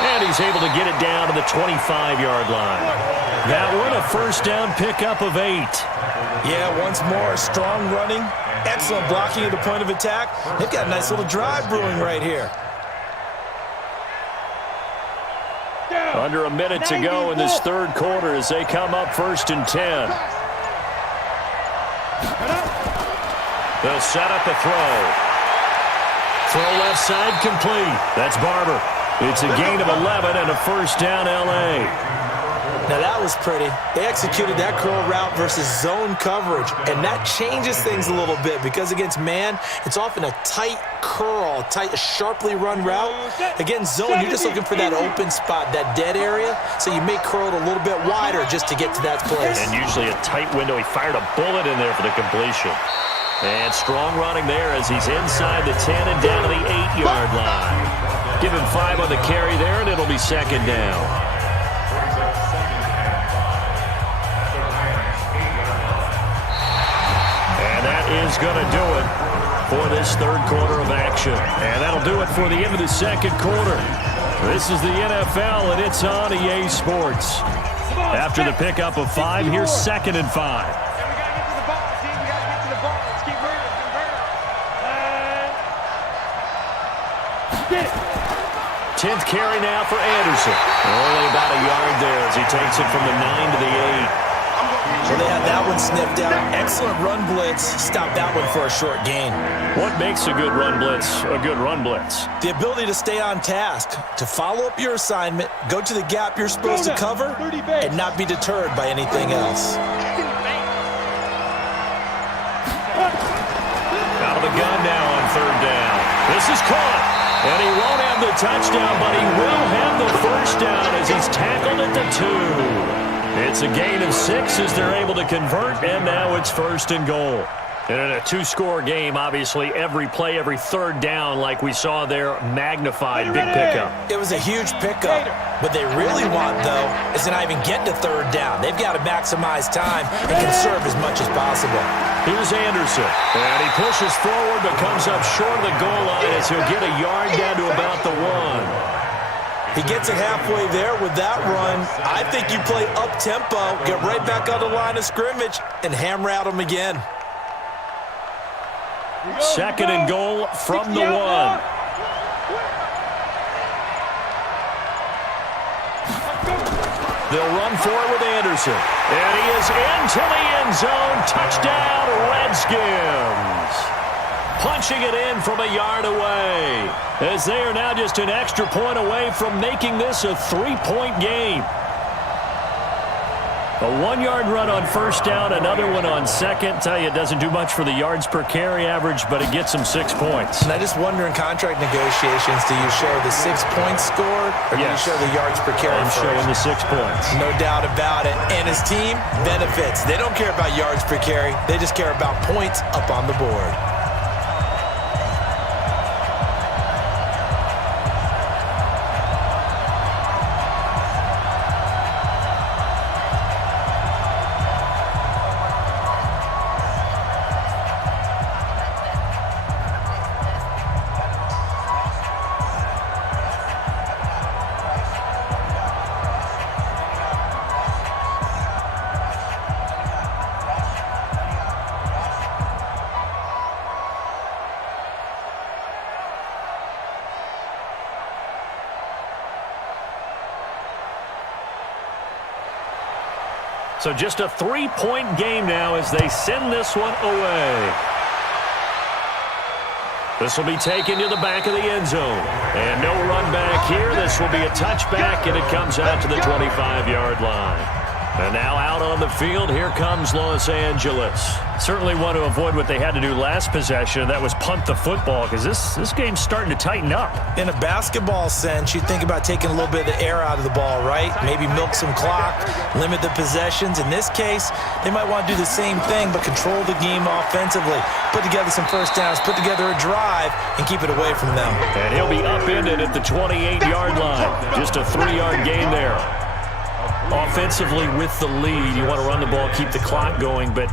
And he's able to get it down to the 25-yard line. That one, a 1st down pickup of 8. Yeah, once more, strong running, excellent blocking at the point of attack. They've got a nice little drive brewing right here. Under a minute to go in this 3rd quarter as they come up 1st and 10. They'll set up a throw. Throw left side complete. That's Barber. It's a gain of 11 and a 1st down, L.A. Now that was pretty. They executed that curl route versus zone coverage, and that changes things a little bit because against man, it's often a tight curl, tight, sharply run route. Against zone, you're just looking for that open spot, that dead area, so you may curl it a little bit wider just to get to that place. And usually a tight window. He fired a bullet in there for the completion. And strong running there as he's inside the 10 and down to the 8-yard line. Give him 5 on the carry there, and it'll be second down. And that is going to do it for this third quarter of action. And that'll do it for the end of the second quarter. This is the NFL, and it's on EA Sports. After the pickup of 5, here's second and 5. 10th carry now for Anderson. Only about a yard there as he takes it from the 9 to the 8. So they had that one sniffed out. Excellent run blitz. Stopped that one for a short gain. What makes a good run blitz a good run blitz? The ability to stay on task, to follow up your assignment, go to the gap you're supposed to cover, and not be deterred by anything else. Out of the gun now on third down. This is caught. And he won't have the touchdown, but he will have the first down as he's tackled at the 2. It's a gain of 6 as they're able to convert, and now it's first and goal. And in a 2-score game, obviously, every play, every third down, like we saw there, magnified, big pickup. It was a huge pickup. What they really want, though, is to not even get to third down. They've got to maximize time and conserve as much as possible. Here's Anderson, and he pushes forward but comes up short of the goal line as he'll get a yard down to about the 1. He gets it halfway there with that run. I think you play up-tempo, get right back on the line of scrimmage, and hammer at him again. Second and goal from the 1. They'll run for it with Anderson. And he is into the end zone. Touchdown, Redskins. Punching it in from a yard away. As they are now just an extra point away from making this a 3-point game. A 1-yard run on first down, another one on second. Tell you, it doesn't do much for the yards per carry average, but it gets them 6 points. And I just wonder in contract negotiations, do you show the 6 points scored, or do you show the yards per carry I'm first? showing the 6 points. No doubt about it. And his team benefits. They don't care about yards per carry. They just care about points up on the board. So just a 3-point game now as they send this one away. This will be taken to the back of the end zone. And no run back here. This will be a touchback, and it comes out to the 25-yard line. And now out on the field, here comes Los Angeles. Certainly want to avoid what they had to do last possession, and that was punt the football, because this game's starting to tighten up. In a basketball sense, you think about taking a little bit of the air out of the ball, right? Maybe milk some clock, limit the possessions. In this case, they might want to do the same thing, but control the game offensively. Put together some first downs, put together a drive, and keep it away from them. And he'll be upended at the 28-yard line. Just a 3-yard gain there. Offensively with the lead, you want to run the ball, keep the clock going, but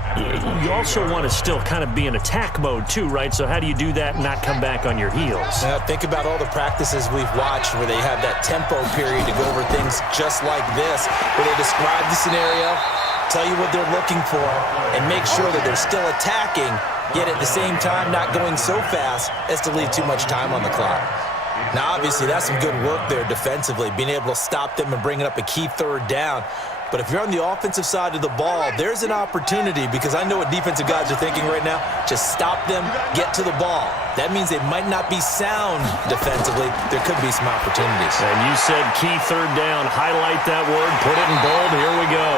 you also want to still kind of be in attack mode too, right? So how do you do that and not come back on your heels? Think about all the practices we've watched where they have that tempo period to go over things just like this, where they describe the scenario, tell you what they're looking for, and make sure that they're still attacking, yet at the same time not going so fast as to leave too much time on the clock. Now, obviously, that's some good work there defensively, being able to stop them and bringing up a key third down. But if you're on the offensive side of the ball, there's an opportunity, because I know what defensive guys are thinking right now. Just stop them, get to the ball. That means they might not be sound defensively. There could be some opportunities. And you said key third down. Highlight that word. Put it in bold. Here we go.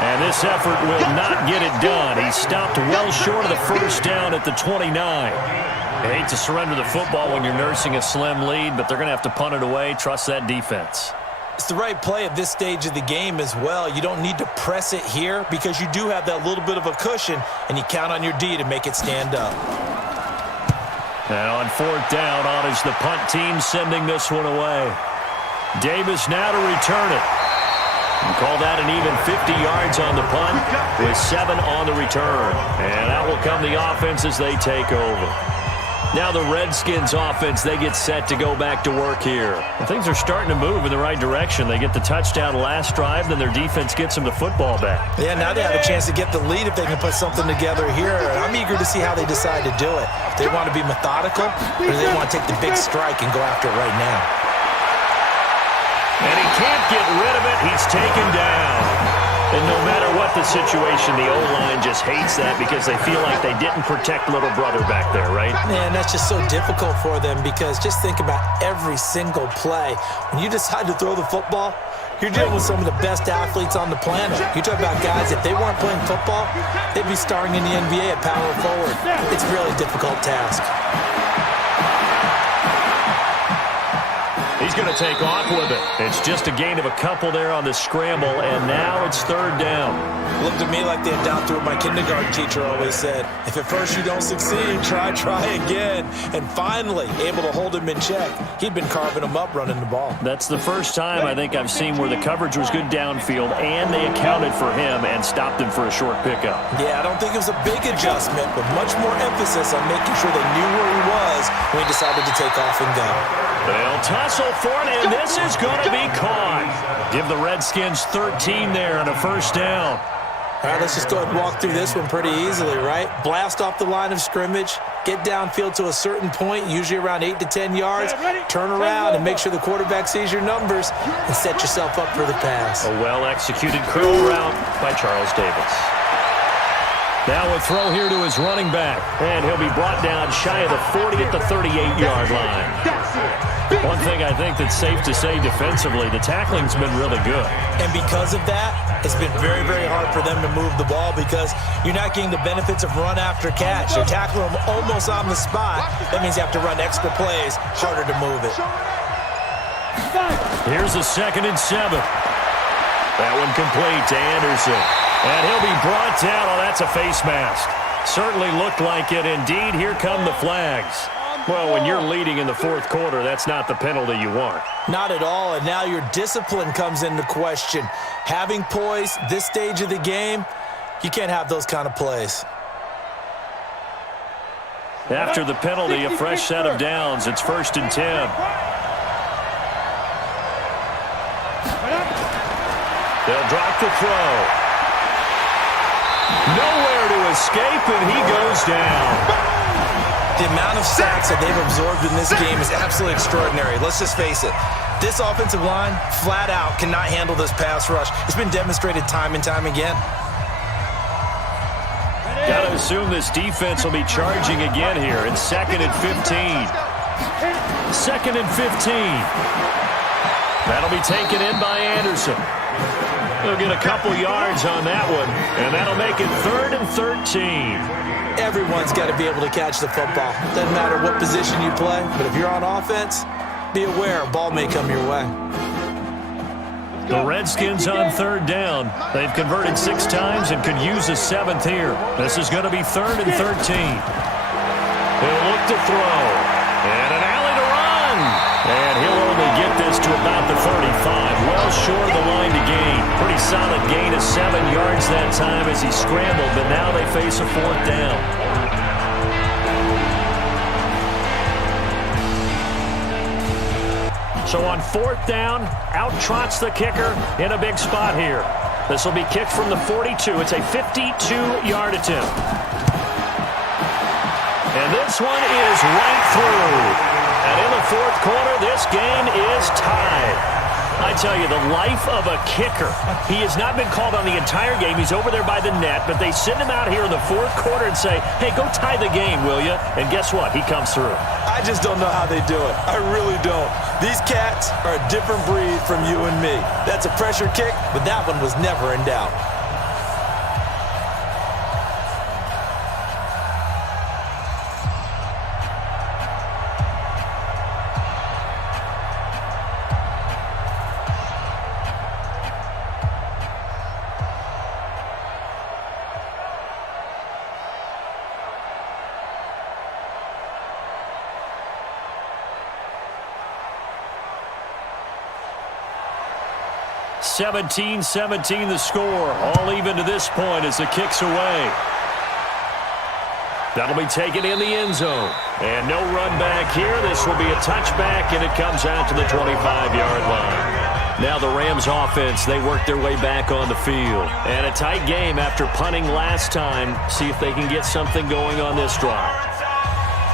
And this effort will not get it done. He stopped well short of the first down at the 29. I hate to surrender the football when you're nursing a slim lead, but they're going to have to punt it away. Trust that defense. It's the right play at this stage of the game as well. You don't need to press it here because you do have that little bit of a cushion, and you count on your D to make it stand up. And on fourth down, on is the punt team sending this one away. Davis now to return it. And call that an even 50 yards on the punt with 7 on the return. And out will come the offense as they take over. Now the Redskins offense, they get set to go back to work here. And things are starting to move in the right direction. They get the touchdown last drive, then their defense gets them the football back. Yeah, now they have a chance to get the lead if they can put something together here. And I'm eager to see how they decide to do it. If they want to be methodical, or do they want to take the big strike and go after it right now? And he can't get rid of it. He's taken down. And no matter what the situation, the O-line just hates that because they feel like they didn't protect little brother back there, right? Man, that's just so difficult for them because just think about every single play. When you decide to throw the football, you're dealing with some of the best athletes on the planet. You talk about guys, if they weren't playing football, they'd be starring in the NBA at power forward. It's a really difficult task. He's going to take off with it. It's just a gain of a couple there on the scramble, and now it's third down. Looked to me like the adopter of my kindergarten teacher always said, if at first you don't succeed, try again. And finally, able to hold him in check. He'd been carving him up running the ball. That's the first time I think I've seen where the coverage was good downfield, and they accounted for him and stopped him for a short pickup. Yeah, I don't think it was a big adjustment, but much more emphasis on making sure they knew where he was when he decided to take off and go. They'll tussle for it, and this is going to be caught. Give the Redskins 13 there and a first down. All right, let's just go ahead and walk through this one pretty easily, right? Blast off the line of scrimmage, get downfield to a certain point, usually around 8 to 10 yards, turn around and make sure the quarterback sees your numbers and set yourself up for the pass. A well-executed curl route by Charles Davis. Now a throw here to his running back, and he'll be brought down shy of the 40 at the 38-yard line. One thing I think that's safe to say defensively, the tackling's been really good. And because of that, it's been very, very hard for them to move the ball because you're not getting the benefits of run after catch. You're tackling them almost on the spot. That means you have to run extra plays, harder to move it. Here's a 2nd and 7. That one complete to Anderson. And he'll be brought down. Oh, that's a face mask. Certainly looked like it. Indeed, here come the flags. Well, when you're leading in the fourth quarter, that's not the penalty you want. Not at all, and now your discipline comes into question. Having poise this stage of the game, you can't have those kind of plays. After the penalty, a fresh set of downs. It's 1st and 10. They'll drop the throw. Nowhere to escape, and he goes down. The amount of sacks that they've absorbed in this game is absolutely extraordinary. Let's just face it. This offensive line, flat out, cannot handle this pass rush. It's been demonstrated time and time again. Got to assume this defense will be charging again here. It's 2nd and 15. 2nd and 15. That'll be taken in by Anderson. He'll get a couple yards on that one, and that'll make it 3rd and 13. Everyone's got to be able to catch the football. Doesn't matter what position you play, but if you're on offense, be aware a ball may come your way. The Redskins on 3rd down. They've converted 6 times and could use a 7th here. This is going to be 3rd and 13. He'll look to throw. And an alley to run. And he'll only get this to about the 35. Well short of the line to gain. Pretty solid gain of 7 yards that time as he scrambled, but now they face a 4th down. So on 4th down, out trots the kicker in a big spot here. This will be kicked from the 42. It's a 52-yard attempt. And this one is right through. And in the fourth quarter, this game is tied. I tell you, the life of a kicker. He has not been called on the entire game. He's over there by the net, but they send him out here in the fourth quarter and say, hey, go tie the game, will you? And guess what? He comes through. I just don't know how they do it. I really don't. These cats are a different breed from you and me. That's a pressure kick, but that one was never in doubt. (17-17) the score. All even to this point as the kick's away. That'll be taken in the end zone. And no run back here. This will be a touchback, and it comes out to the 25-yard line. Now the Rams offense, they work their way back on the field. And a tight game after punting last time. See if they can get something going on this drive.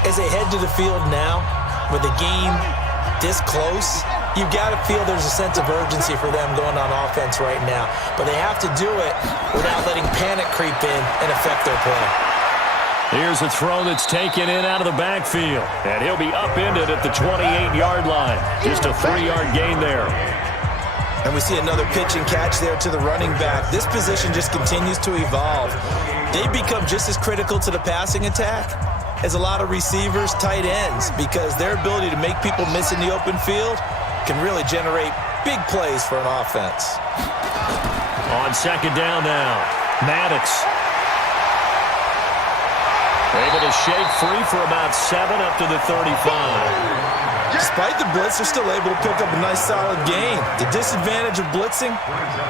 As they head to the field now, with the game this close, you've got to feel there's a sense of urgency for them going on offense right now. But they have to do it without letting panic creep in and affect their play. Here's a throw that's taken in out of the backfield. And he'll be upended at the 28-yard line. Just a 3-yard gain there. And we see another pitch and catch there to the running back. This position just continues to evolve. They become just as critical to the passing attack as a lot of receivers, tight ends, because their ability to make people miss in the open field can really generate big plays for an offense. On second down now, Maddox. Able to shake free for about 7 up to the 35. Despite the blitz, they're still able to pick up a nice solid gain. The disadvantage of blitzing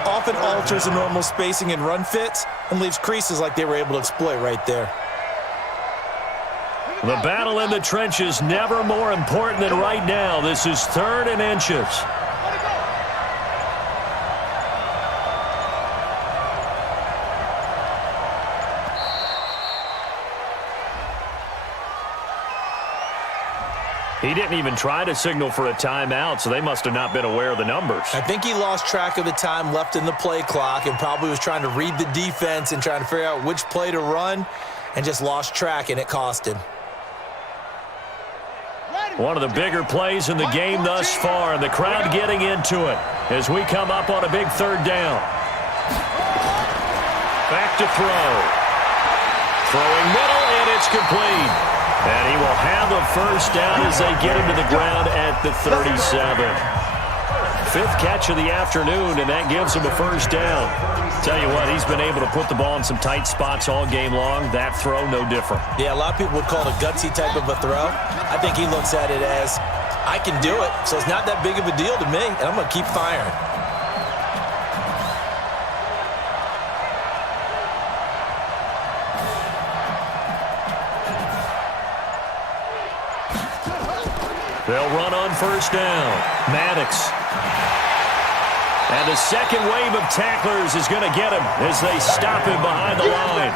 often alters the normal spacing and run fits and leaves creases like they were able to exploit right there. The battle in the trenches never more important than right now. This is 3rd and inches. He didn't even try to signal for a timeout, so they must have not been aware of the numbers. I think he lost track of the time left in the play clock and probably was trying to read the defense and trying to figure out which play to run and just lost track, and it cost him. One of the bigger plays in the game thus far, and the crowd getting into it as we come up on a big 3rd down. Back to throw. Throwing middle, and it's complete. And he will have a first down as they get him to the ground at the 37. 5th catch of the afternoon, and that gives him a first down. Tell you what, he's been able to put the ball in some tight spots all game long. That throw, no different. Yeah, a lot of people would call it a gutsy type of a throw. I think he looks at it as, I can do it, so it's not that big of a deal to me, and I'm going to keep firing. They'll run on first down. Maddox. And the second wave of tacklers is going to get him as they stop him behind the line.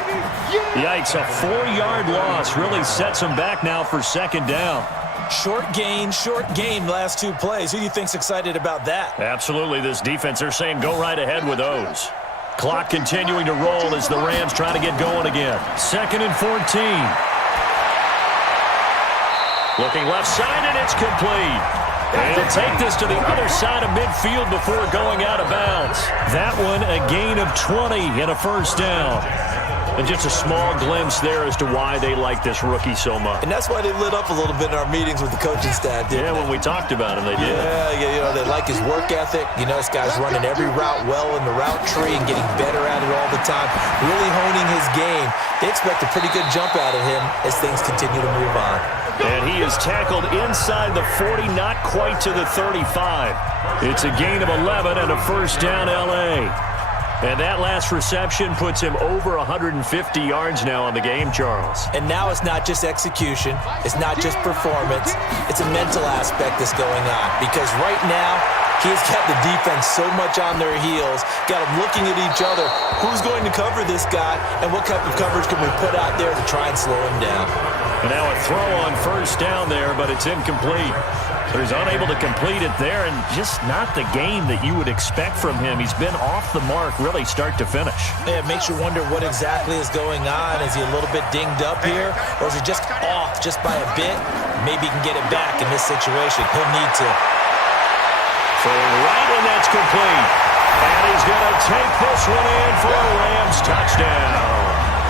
Yikes, a 4-yard loss really sets him back now for 2nd down. Short gain, last 2 plays. Who do you think's excited about that? Absolutely, this defense, they're saying go right ahead with those. Clock continuing to roll as the Rams try to get going again. 2nd and 14. Looking left side, and it's complete. And he'll take this to the other side of midfield before going out of bounds. That one, a gain of 20 and a first down. And just a small glimpse there as to why they like this rookie so much. And that's why they lit up a little bit in our meetings with the coaching staff, didn't they? When we talked about him, they did. Yeah, they like his work ethic. You know, this guy's running every route well in the route tree and getting better at it all the time, really honing his game. They expect a pretty good jump out of him as things continue to move on. And he is tackled inside the 40, not quite to the 35. It's a gain of 11 and a first down, L.A. And that last reception puts him over 150 yards now on the game, Charles. And now it's not just execution. It's not just performance. It's a mental aspect that's going on. Because right now, He has kept the defense so much on their heels, got them looking at each other. Who's going to cover this guy, and what type of coverage can we put out there to try and slow him down? And now a throw on first down there, but it's incomplete. So he's unable to complete it there, and just not the game that you would expect from him. He's been off the mark really start to finish. Yeah, it makes you wonder what exactly is going on. Is he a little bit dinged up here, or is he just off just by a bit? Maybe he can get it back in this situation. He'll need to. Throwing right, and that's complete. And he's going to take this one in for a Rams touchdown.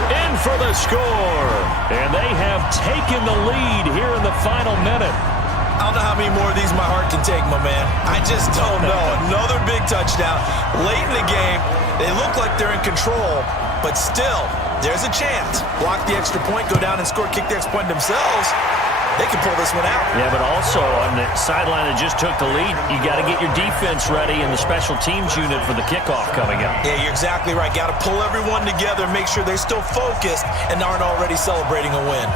In for the score. And they have taken the lead here in the final minute. I don't know how many more of these my heart can take, my man. I just don't know. Another big touchdown late in the game. They look like they're in control, but still, there's a chance. Block the extra point, go down and score, kick the extra point themselves. They can pull this one out. Yeah, but also on the sideline that just took the lead, you got to get your defense ready and the special teams unit for the kickoff coming up. Yeah, you're exactly right. Got to pull everyone together, make sure they're still focused and aren't already celebrating a win.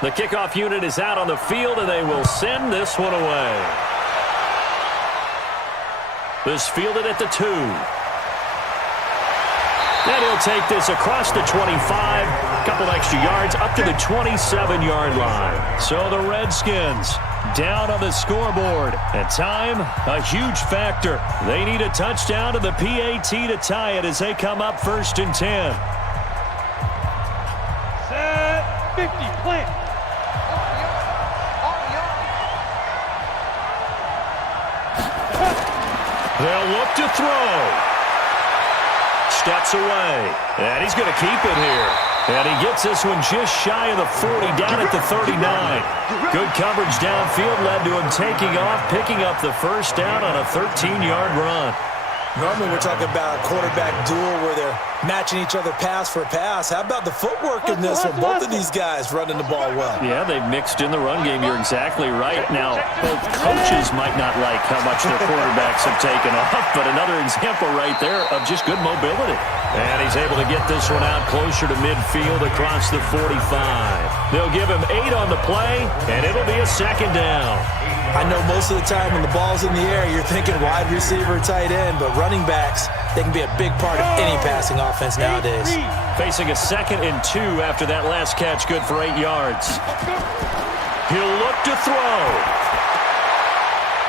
The kickoff unit is out on the field, and they will send this one away. This fielded at the 2. And he'll take this across the 25, a couple extra yards, up to the 27-yard line. So the Redskins down on the scoreboard. And time, a huge factor. They need a touchdown to the PAT to tie it as they come up 1st and 10. Set 50, plant. They'll look to throw. Steps away. And he's going to keep it here. And he gets this one just shy of the 40, down at the 39. Good coverage downfield led to him taking off, picking up the first down on a 13-yard run. Normally we're talking about a quarterback duel where they're matching each other pass for pass. How about the footwork in this one? Both of these guys running the ball well. Yeah, they've mixed in the run game. You're exactly right. Now, both coaches might not like how much their quarterbacks have taken off, but another example right there of just good mobility. And he's able to get this one out closer to midfield across the 45. They'll give him 8 on the play, and it'll be a 2nd down. I know most of the time when the ball's in the air, you're thinking wide receiver, tight end, but running backs, they can be a big part of any passing offense nowadays. Facing a 2nd and 2 after that last catch, good for 8 yards. He'll look to throw.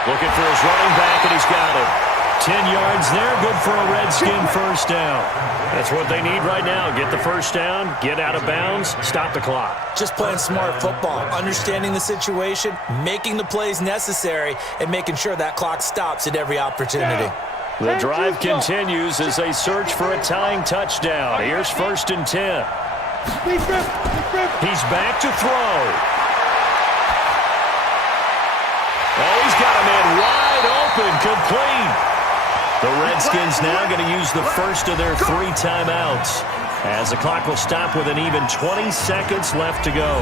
Looking for his running back, and he's got it. 10 yards there, good for a Redskin first down. That's what they need right now. Get the first down, get out of bounds, stop the clock. Just playing smart football, understanding the situation, making the plays necessary, and making sure that clock stops at every opportunity. The drive continues as they search for a tying touchdown. Here's 1st and 10. He's back to throw. Oh, he's got a man wide open, complete. The Redskins now going to use the first of their 3 timeouts as the clock will stop with an even 20 seconds left to go.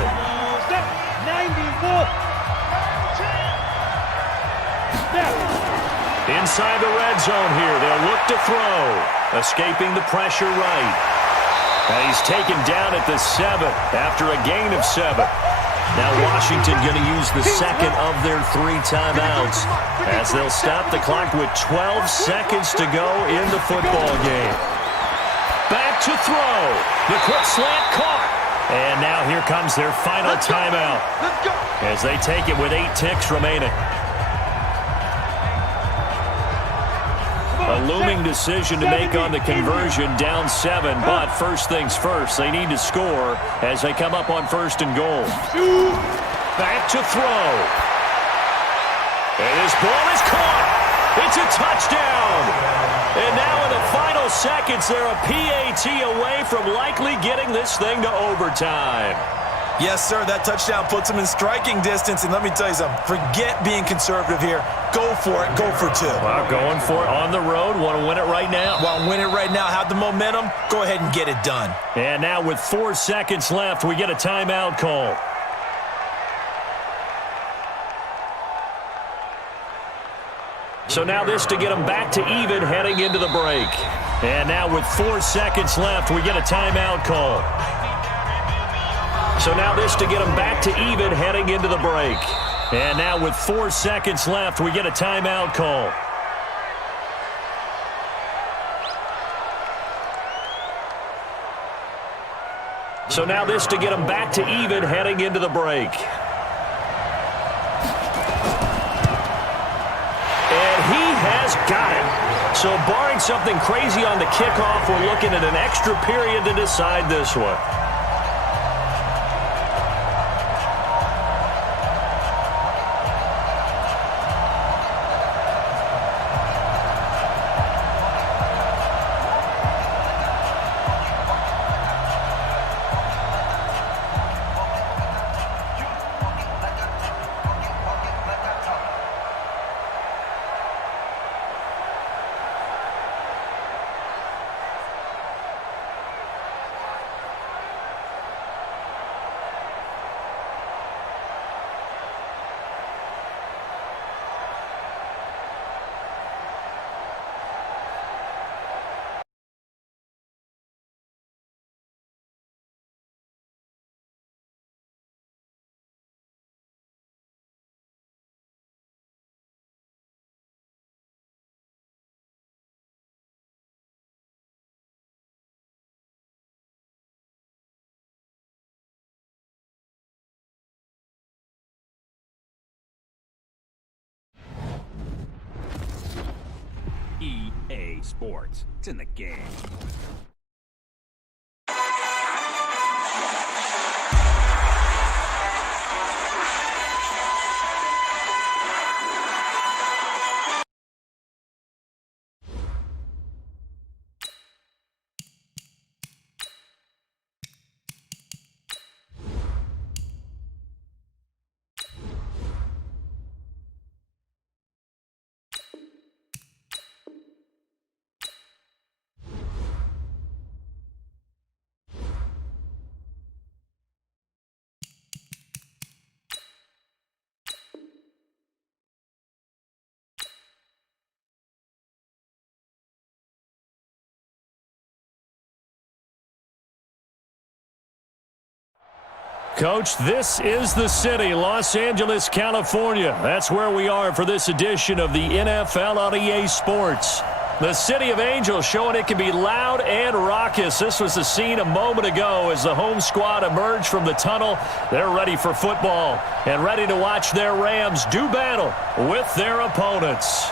94. Inside the red zone here, they'll look to throw. Escaping the pressure right. And he's taken down at the 7 after a gain of 7. Now Washington going to use the 2nd of their 3 timeouts as they'll stop the clock with 12 seconds to go in the football game. Back to throw. The quick slant caught. And now here comes their final timeout as they take it with 8 ticks remaining. A looming decision to make on the conversion, down 7, but first things first, they need to score as they come up on 1st and goal. Back to throw. And this ball is caught. It's a touchdown. And now in the final final seconds. They're a PAT away from likely getting this thing to overtime. Yes, sir, that touchdown puts them in striking distance, and let me tell you something, forget being conservative here. Go for it, go for two. Well, going for it on the road, want to win it right now. Want to win it right now, have the momentum, go ahead and get it done. And now with 4 seconds left, we get a timeout call. So now this to get them back to even heading into the break. And now with 4 seconds left, we get a timeout call. So now this to get them back to even heading into the break. And now with 4 seconds left, we get a timeout call. So now this to get them back to even heading into the break. And he has got it. So barring something crazy on the kickoff, we're looking at an extra period to decide this one. EA Sports. It's in the game. Coach, this is the city, Los Angeles, California. That's where we are for this edition of the NFL on EA Sports. The City of Angels showing it can be loud and raucous. This was the scene a moment ago as the home squad emerged from the tunnel. They're ready for football and ready to watch their Rams do battle with their opponents.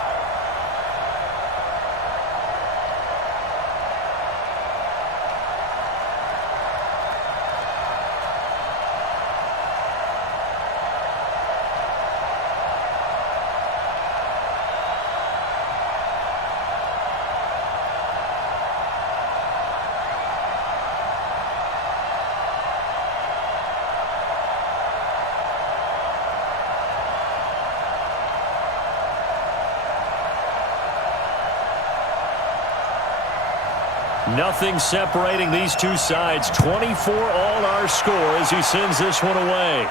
Nothing separating these two sides. 24 all our score as he sends this one away.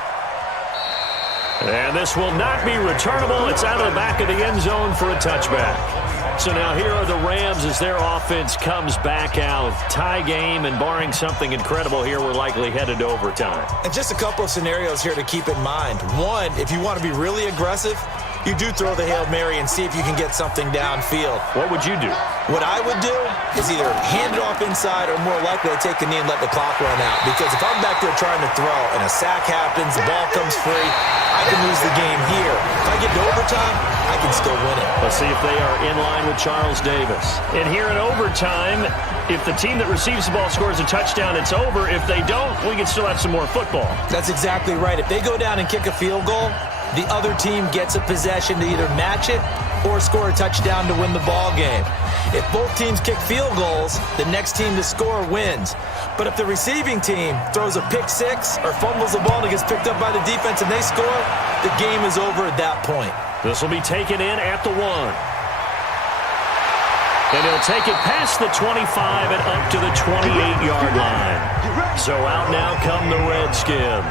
And this will not be returnable. It's out of the back of the end zone for a touchback. So now here are the Rams as their offense comes back out. Tie game, and barring something incredible here, we're likely headed to overtime. And just a couple of scenarios here to keep in mind. One, if you want to be really aggressive, you do throw the Hail Mary and see if you can get something downfield. What would you do? What I would do is either hand it off inside or more likely to take a knee and let the clock run out. Because if I'm back there trying to throw and a sack happens, the ball comes free, I can lose the game here. If I get to overtime, I can still win it. Let's see if they are in line with Charles Davis. And here in overtime, if the team that receives the ball scores a touchdown, it's over. If they don't, we can still have some more football. That's exactly right. If they go down and kick a field goal, the other team gets a possession to either match it or score a touchdown to win the ball game. If both teams kick field goals, the next team to score wins. But if the receiving team throws a pick six or fumbles the ball and it gets picked up by the defense and they score, the game is over at that point. This will be taken in at the 1. And he'll take it past the 25 and up to the 28-yard line. So out now come the Redskins.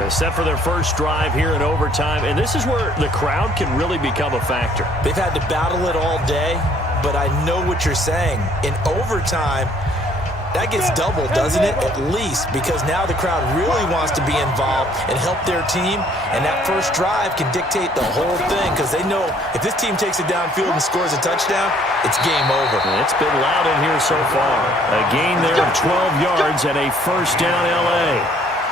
They're set for their first drive here in overtime. And this is where the crowd can really become a factor. They've had to battle it all day, but I know what you're saying. In overtime, that gets doubled, doesn't it? At least, because now the crowd really wants to be involved and help their team, and that first drive can dictate the whole thing because they know if this team takes it downfield and scores a touchdown, it's game over. It's been loud in here so far. A gain there of 12 yards and a first down L.A.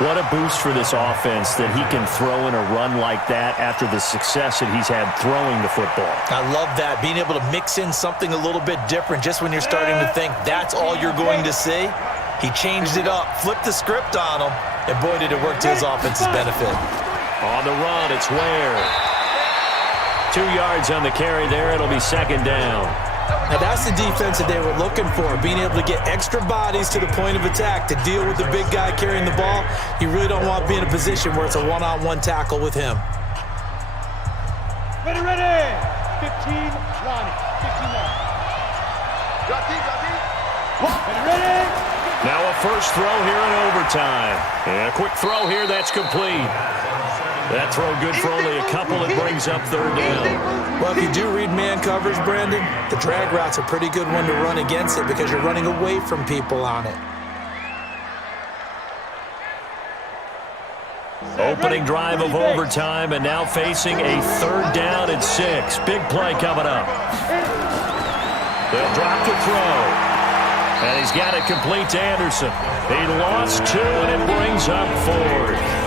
What a boost for this offense that he can throw in a run like that after the success that he's had throwing the football. I love that, being able to mix in something a little bit different just when you're starting to think that's all you're going to see. He changed it up, flipped the script on him, and boy, did it work to his offense's benefit. On the run, it's Ware. 2 yards on the carry there. It'll be second down. Now that's the defense that they were looking for, being able to get extra bodies to the point of attack to deal with the big guy carrying the ball. You really don't want to be in a position where it's a one-on-one tackle with him. Ready, ready. 15, Ronnie. 15 now. Ready, ready. Now a first throw here in overtime. And a quick throw here, that's complete. That throw good for only a couple. It brings up third down. Well, if you do read man coverage, Brandon, the drag route's a pretty good one to run against it because you're running away from people on it. Opening drive of overtime and now facing a third down and 6. Big play coming up. They'll drop the throw. And he's got it complete to Anderson. He lost 2 and it brings up 4.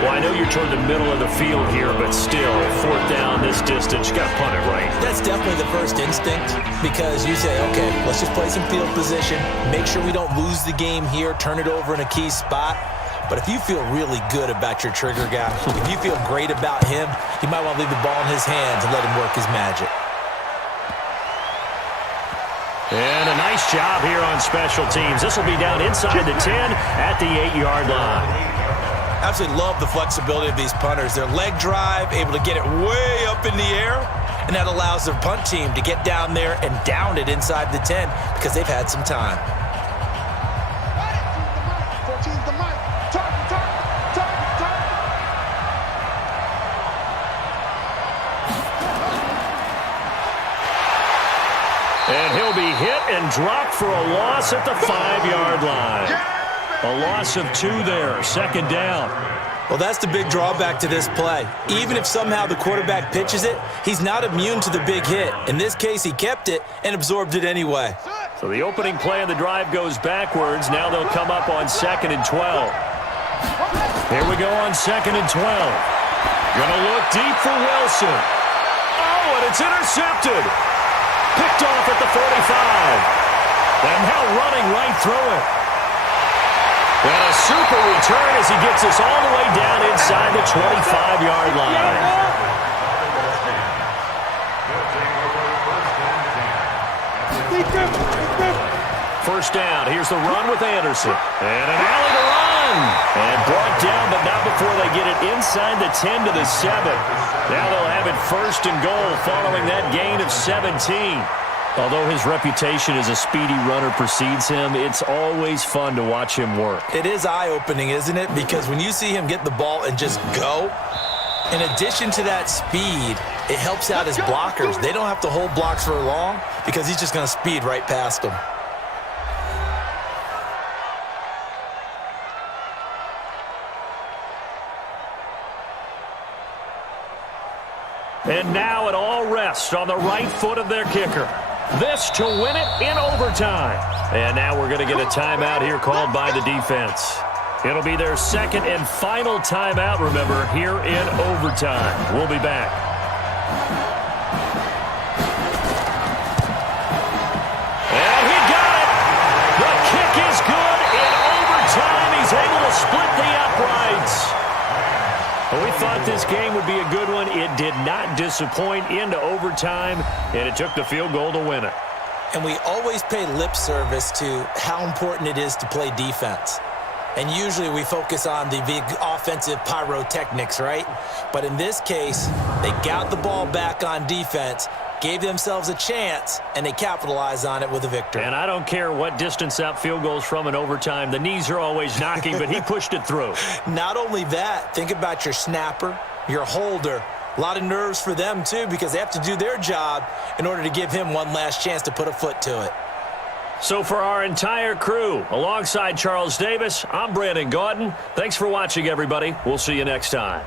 Well, I know you're toward the middle of the field here, but still, 4th down this distance, you got to punt it right. That's definitely the first instinct because you say, okay, let's just play some field position, make sure we don't lose the game here, turn it over in a key spot. But if you feel really good about your trigger guy, if you feel great about him, you might want to leave the ball in his hands and let him work his magic. And a nice job here on special teams. This will be down inside the 10 at the 8-yard line. Absolutely love the flexibility of these punters. Their leg drive, able to get it way up in the air, and that allows their punt team to get down there and down it inside the 10 because they've had some time. 14's the mic. Target. And he'll be hit and dropped for a loss at the 5-yard line. A loss of 2 there, second down. Well, that's the big drawback to this play. Even if somehow the quarterback pitches it, he's not immune to the big hit. In this case, he kept it and absorbed it anyway. So the opening play of the drive goes backwards. Now they'll come up on 2nd and 12. Here we go on 2nd and 12. Gonna look deep for Wilson. Oh, and it's intercepted. Picked off at the 45. And now running right through it. And a super return as he gets us all the way down inside the 25-yard line. First down. Here's the run with Anderson. And an alley to run. And brought down, but not before they get it inside the 10 to the 7. Now they'll have it first and goal following that gain of 17. Although his reputation as a speedy runner precedes him, it's always fun to watch him work. It is eye-opening, isn't it? Because when you see him get the ball and just go, in addition to that speed, it helps out his blockers. They don't have to hold blocks for long because he's just going to speed right past them. And now it all rests on the right foot of their kicker. This to win it in overtime. And now we're going to get a timeout here called by the defense. It'll be their second and final timeout, remember, here in overtime. We'll be back. And he got it. The kick is good in overtime. He's able to split the uprights. Well, we thought this game would be a good one. It did not disappoint into overtime, and it took the field goal to win it. And we always pay lip service to how important it is to play defense. And usually we focus on the big offensive pyrotechnics, right? But in this case, they got the ball back on defense, gave themselves a chance, and they capitalized on it with a victory. And I don't care what distance that field goes from in overtime. The knees are always knocking, but he pushed it through. Not only that, think about your snapper, your holder. A lot of nerves for them, too, because they have to do their job in order to give him one last chance to put a foot to it. So for our entire crew, alongside Charles Davis, I'm Brandon Gaudin. Thanks for watching, everybody. We'll see you next time.